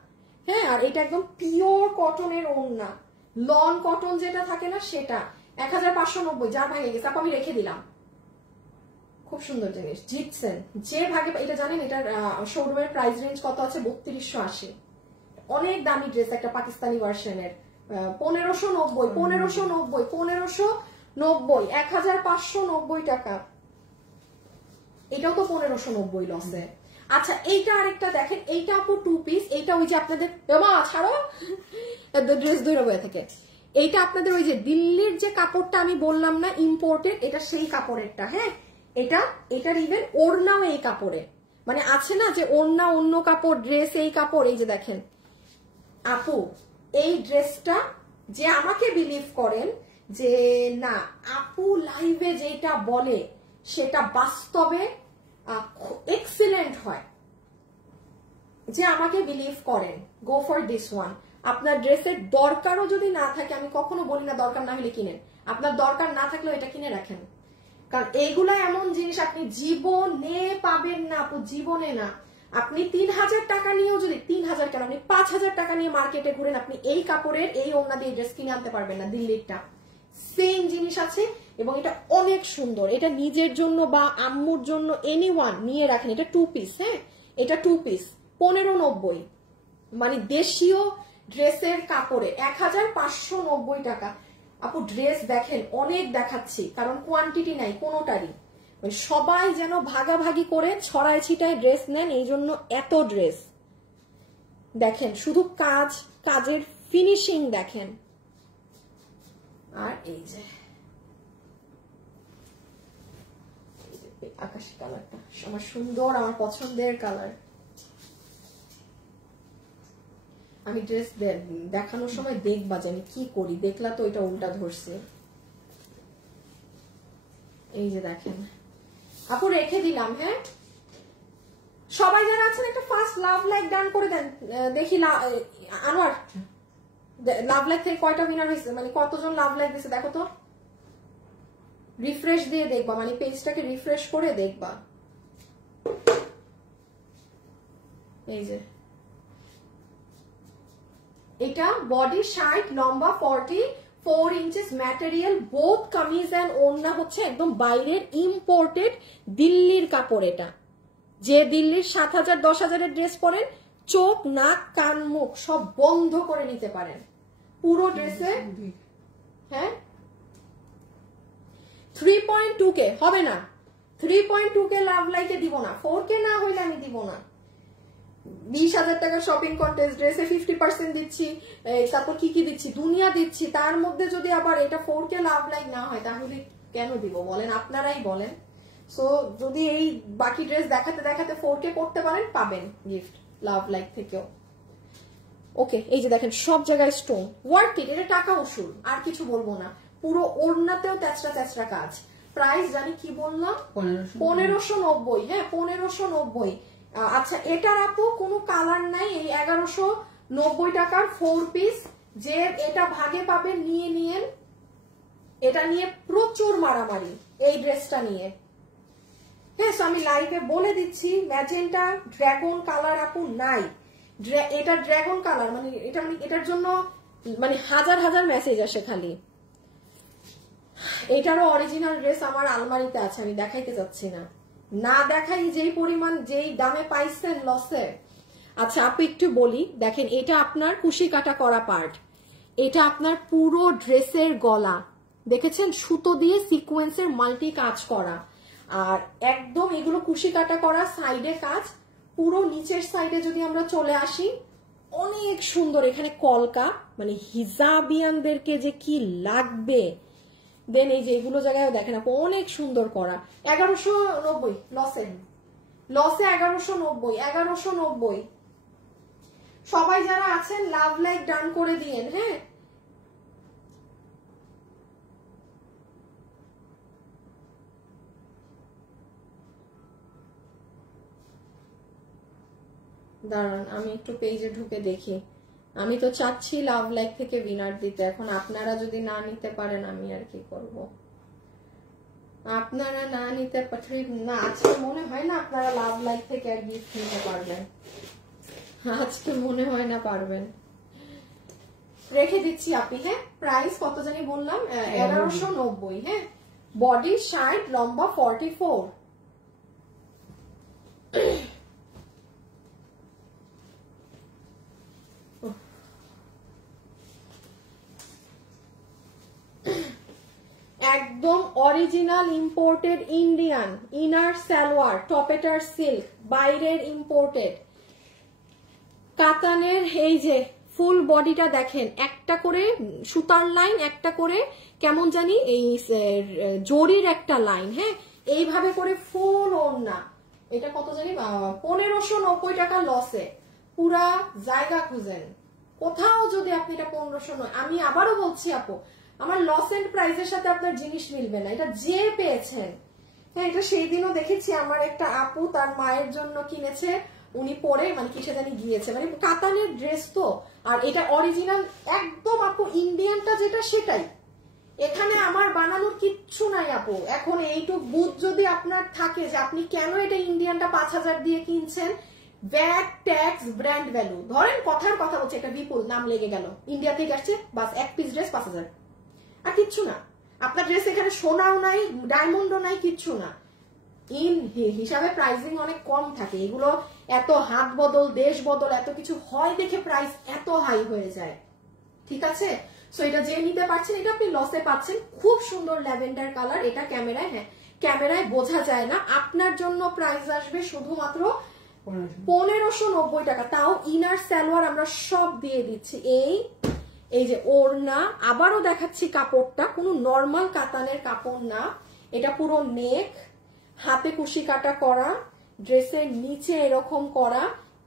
হ্যাঁ আর এটা একদম পিওর কটনের ওড়না, লন কটন যেটা থাকে না সেটা। 1590, যা ভাগে গেছে আপু আমি রেখে দিলাম। খুব সুন্দর জিনিস, জিতছেন যে ভাগে। এটা জানেন এটার শোরুমের প্রাইস রেঞ্জ কত আছে? 3280। অনেক দামি ড্রেস, একটা পাকিস্তানি ভার্সনের। 1590, 1590 টাকা। এটাও তো 1590 লসে। আচ্ছা এইটা আরেকটা দেখেন, এইটা আপু 2 পিস। এইটা ওই যে আপনাদের ছাড়ো ড্রেস ধরে বয়ে থেকে, এইটা আপনাদের ওই যে দিল্লির যে কাপড়টা আমি বললাম না ইম্পোর্টেড, এটা সেই কাপড়েরটা। হ্যাঁ এটার ইভেন ওড়নাও এই কাপড়ে, মানে আছে না যে ওড়না অন্য কাপড়, ড্রেস এই কাপড়। এই যে দেখেন আপু এই ড্রেসটা, যে আমাকে বিলিভ করেন যে না আপু লাইভে যেটা বলে সেটা বাস্তবে এক্সিলেন্ট হয়। যে আমাকে বিলিভ করেন, গো ফর দিস ওয়ান। আপনার ড্রেসের দরকারও যদি না থাকে, আমি কখনো বলি না দরকার না হলে কিনেন, আপনার দরকার না থাকলেও এটা কিনে রাখেন, কারণ এইগুলা এমন জিনিস আপনি জীবনে পাবেন না আপু, জীবনে না। আপনি 3000 টাকা নিয়েও যদি, 3000 কেন, আপনি 5000 টাকা নিয়ে মার্কেটে ঘুরেন, আপনি এই কাপড়ের এই ওড়না দিয়ে ড্রেস কিনে আনতে পারবেন না। দিল্লিরটা সেম জিনিস আছে এবং এটা অনেক সুন্দর। এটা নিজের জন্য বা আম্মুর জন্য এনিওয়ান নিয়ে রাখেন। এটা 2 পিস, হ্যাঁ এটা 2 পিস, 1590, মানে দেশীয় ড্রেসের কাপড়ে 1590 টাকা। আপু ড্রেস দেখেন, অনেক দেখাচ্ছি কারণ কোয়ান্টিটি নাই কোনোটারই, সবাই যেন ভাগাভাগি করে ছড়ায় ছিটায় ড্রেস নেন, এই জন্য এত ড্রেস দেখেন। শুধু কাজ, কাজের ফিনিশিং দেখেন। আর এই যে আকাশি কালারটা আমার সুন্দর, আমার পছন্দের কালার। আমি ড্রেস দেখানোর সময় দেখবা যে আমি কি করি, দেখলা তো এটা উল্টা ধরছে। এই যে দেখেন আপু, রেখে দিলাম। হ্যাঁ সবাই যারা আছেন একটা ফার্স্ট লাভ লাইক ডান করে দেন, দেখি আনোয়ার লাভ লাইক থেকে কয়টা উইনার হয়েছে, মানে কতজন লাভ লাইক দিয়েছে দেখো তো। রিফ্রেশ দিয়ে দেখবা, মানে পেজটাকে রিফ্রেশ করে দেখবা। এই যে এটা বডি 60, লম্বা 44 inches, material both kameez and ওড়না হচ্ছে একদম বাইরের ইম্পোর্টেড দিল্লির কাপড়। এটা যে দিল্লির 7000 10,000 ড্রেস পরেন, চোখ নাক কান মুখ সব বন্ধ করে নিতে পারেন পুরো ড্রেসে। হ্যাঁ 3.2K হবে না, 3.2K লাভ লাইকে দিব না, 4K না হইলে আমি দিব না। 20,000 টাকার শপিং কন্টেস্ট, ড্রেসে 50% দিচ্ছি, তারপর কি কি দিচ্ছি, দুনিয়া দিচ্ছি, তার মধ্যে যদি আবার এটা 4K লাভ লাইক না হয় তাহলে কেন দিব বলেন, আপনারাই বলেন। সো যদি এই বাকি ড্রেস দেখাতে দেখাতে 4K করতে পারেন, পাবেন গিফট লাভ লাইক থেকেও। ওকে এই যে দেখেন সব জায়গায় স্টোন ওয়ার্ক ইট, এটা টাকা উসুল, আর কিছু বলবো না। পুরো ওড়নাতেও তেচরা তেচরা কাজ। প্রাইস জানি কি বললাম, 1590। হ্যাঁ 1590। আচ্ছা এটার আপু কোনো কালার নাই, এই 1190 টাকার 4 পিস। যে এটা ভাগে পাবেন নিয়ে নিয়েন, এটা নিয়ে প্রচুর মারামারি এই ড্রেসটা নিয়ে। হ্যাঁ আমি লাইভে বলে দিচ্ছি, ম্যাজেন্টা ড্রাগন কালার আপু নাই, এটা ড্রাগন কালার, মানে এটা মানে এটার জন্য মানে হাজার হাজার মেসেজ আসে খালি। এটারও অরিজিনাল ড্রেস আমার আলমারিতে আছে, আমি দেখাইতে যাচ্ছি না, না দেখাই যেই পরিমাণ যেই দামে পাইছেন লসে। আচ্ছা আপু একটু বলি, দেখেন এটা আপনার কুশি কাটা করা পার্ট, এটা আপনার পুরো ড্রেসের গলা দেখেছেন সুতো দিয়ে সিকোয়েন্সের মাল্টি কাজ করা, আর একদম এগুলো কুশি কাটা করা, সাইডে কাজ, পুরো নিচের সাইডে যদি আমরা চলে আসি অনেক সুন্দর। এখানে কলকা, মানে হিজাবিয়ানদেরকে যে কি লাগবে। দেন এই যে এগুলো জায়গায় দেখেন আপু অনেক সুন্দর করা। 1190 লসে 1190। সবাই যারা আছেন লাভ লাইক ডান করে দিয়েন। হ্যাঁ দাঁড়ান আমি একটু পেজে ঢুকে দেখি। আমি তো চাচ্ছি লাভ লাইক থেকে উইনার দিতে, এখন আপনারা যদি না নিতে পারেন আমি আর কি করব। আপনারা না নিতে না, আজকে মনে হয় না আপনারা লাভ লাইক থেকে আর গিফট নিতে পারবেন, আজকে মনে হয় না পারবেন। রেখে দিচ্ছি আপনি। হ্যাঁ প্রাইস কত জানি বললাম, 1190। হ্যাঁ বডি 60, লম্বা 44। একদম original imported Indian inner salwar, টপেটার সিল্ক, বাইরের ইম্পোর্টেড কাতানের। এই যে ফুল বডিটা দেখেন, একটা করে সুতার লাইন, একটা করে কেমন জানি এই জরির একটা লাইন। হ্যাঁ এইভাবে করে ফুল ওড়না। এটা কত জানি 1590 টাকা লসে। পুরা জায়গা খুঁজেন কোথাও যদি আপনি এটা 1500 নয়। আমি আবারও বলছি আপু, আমার লস এন্ড প্রাইসের সাথে আপনার জিনিস মিলবে না, এটা যে পেয়েছেন। হ্যাঁ এটা সেই দিনও দেখেছি, আমার একটা আপু তার মায়ের জন্য কিনেছে উনি পরে মানে কিসে জানি গিয়েছে, মানে কাতানের ড্রেস তো, আর এটা অরিজিনাল একদম আপু ইন্ডিয়ানটা যেটা সেটাই, এখানে আমার বানানোর কিচ্ছু নাই আপু। এখন এইটুক বুথ যদি আপনার থাকে যে আপনি কেন এটা ইন্ডিয়ানটা 5000 দিয়ে কিনছেন, ভ্যাট ট্যাক্স ব্র্যান্ড ভ্যালু, ধরেন কথার কথা হচ্ছে একটা বিপুল নাম লেগে গেল, ইন্ডিয়া থেকে আসছে, বাস এক পিস ড্রেস 5000, আর কিচ্ছু না। আপনার ড্রেস এখানে সোনাও নাই, ডায়মন্ডও নাই, কিচ্ছু না, ইন হিসাবে প্রাইসিং অনেক কম থাকে। এগুলো এত হাত বদল, দেশ বদল, এত কিছু হয় দেখে প্রাইস এত হাই হয়ে যায়। ঠিক আছে, সো এটা যে নিতে পারছেন এটা আপনি লসে পাচ্ছেন। খুব সুন্দর ল্যাভেন্ডার কালার, এটা ক্যামেরায়, হ্যাঁ ক্যামেরায় বোঝা যায় না। আপনার জন্য প্রাইস আসবে শুধুমাত্র 1590 টাকা, তাও ইনার সালোয়ার আমরা সব দিয়ে দিচ্ছি। এই যে ওড়না, আবারও দেখাচ্ছি কাপড়টা, কোনো নর্মাল কাতানের কাপড় না, এটা পুরো নেক, হাতে কুশি কাটা করা, ড্রেসের নিচে এরকম করা,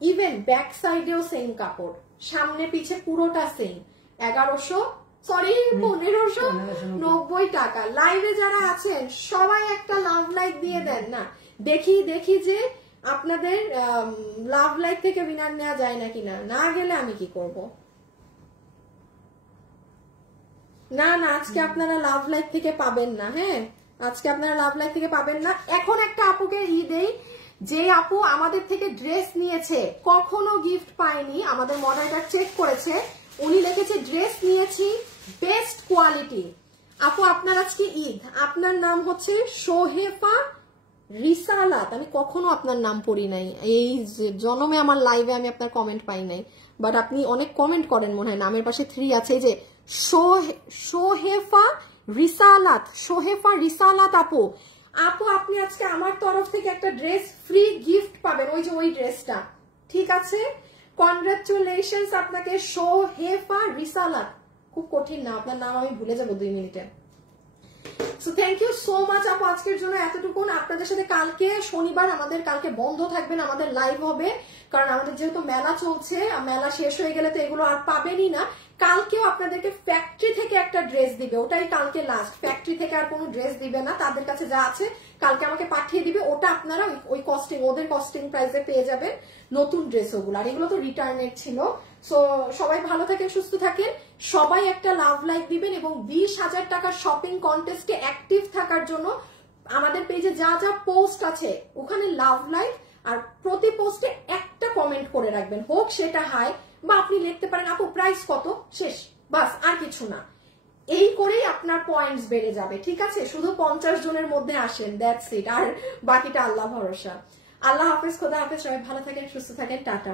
ইভেন ব্যাক সাইডেও সেম কাপড়, সামনে পিছে পুরোটা সেম। 1590 টাকা। লাইভে যারা আছেন সবাই একটা লাভ লাইক দিয়ে দেন না, দেখি যে আপনাদের লাভ লাইক থেকে বিনার নেওয়া যায় না কিনা, না গেলে আমি কি করব। না আজকে আপনারা লাভ লাইক থেকে পাবেন না, হ্যাঁ আজকে আপনারা লাভ লাইক থেকে পাবেন না। এখন একটা আপুকে দেই, যে আপু আমাদের থেকে ড্রেস নিয়েছে কখনো গিফট পায়নি, আমাদের মডেলটা চেক করেছে, উনি লিখেছে ড্রেস নিয়েছি বেস্ট কোয়ালিটি। আপু আপনার আজকে ঈদ, আপনার নাম হচ্ছে সোহেফা রিসালাত, আমি কখনো আপনার নাম পড়ি নাই, এই জন্মে আমার লাইভে আমি আপনার কমেন্ট পাই নাই, বাট আপনি অনেক কমেন্ট করেন মনে হয়, নামের পাশে 3 আছে, এই যে সোহেফা রিসালাত আপু আপনি আজকে আমার তরফ থেকে একটা ড্রেস ফ্রি গিফট পাবেন, ওই যে ওই ড্রেসটা। ঠিক আছে, কনগ্রাচুলেশনস আপনাকে সোহেফা রিসালাত, খুব কঠিন না আপনার নাম, আমি ভুলে যাবো 2 মিনিটে। So thank you so much আপু আজকের জন্য এতটুকুন। আপনাদের সাথে কালকে শনিবার আমাদের কালকে বন্ধ থাকবেন, আমাদের লাইভ হবে, কারণ আমাদের যেহেতু মেলা চলছে, মেলা শেষ হয়ে গেলে তো এগুলো আর পাবেনই না। কালকেও আপনাদেরকে ফ্যাক্টরি থেকে একটা ড্রেস দিবে, ওটাই কালকে লাস্ট, ফ্যাক্টরি থেকে আর কোনো ড্রেস দিবে না, তাদের কাছে যা আছে কালকে আমাকে পাঠিয়ে দিবে, ওটা আপনারা ওই কস্টিং, ওদের কস্টিং প্রাইসে পেয়ে যাবেন নতুন ড্রেস ওগুলো, আর এগুলো তো রিটার্নের ছিল। সো সবাই ভালো থাকেন, সুস্থ থাকেন, সবাই একটা লাভ লাইক দিবেন, এবং 20,000 টাকার শপিং কন্টেস্টে অ্যাক্টিভ থাকার জন্য আমাদের পেজে যা যা পোস্ট আছে ওখানে লাভ লাইক, আর প্রতি পোস্টে একটা কমেন্ট করে রাখবেন, হোক সেটা হাই, বা আপনি লিখতে পারেন আপু প্রাইস কত, শেষ, বাস আর কিছু না। এই করেই আপনার পয়েন্টস বেড়ে যাবে। ঠিক আছে, শুধু 50 জনের মধ্যে আসেন, দ্যাটস ইট, আর বাকিটা আল্লাহ ভরসা। আল্লাহ হাফেজ, খোদা হাফেজ, সবাই ভালো থাকেন, সুস্থ থাকেন, টাটা।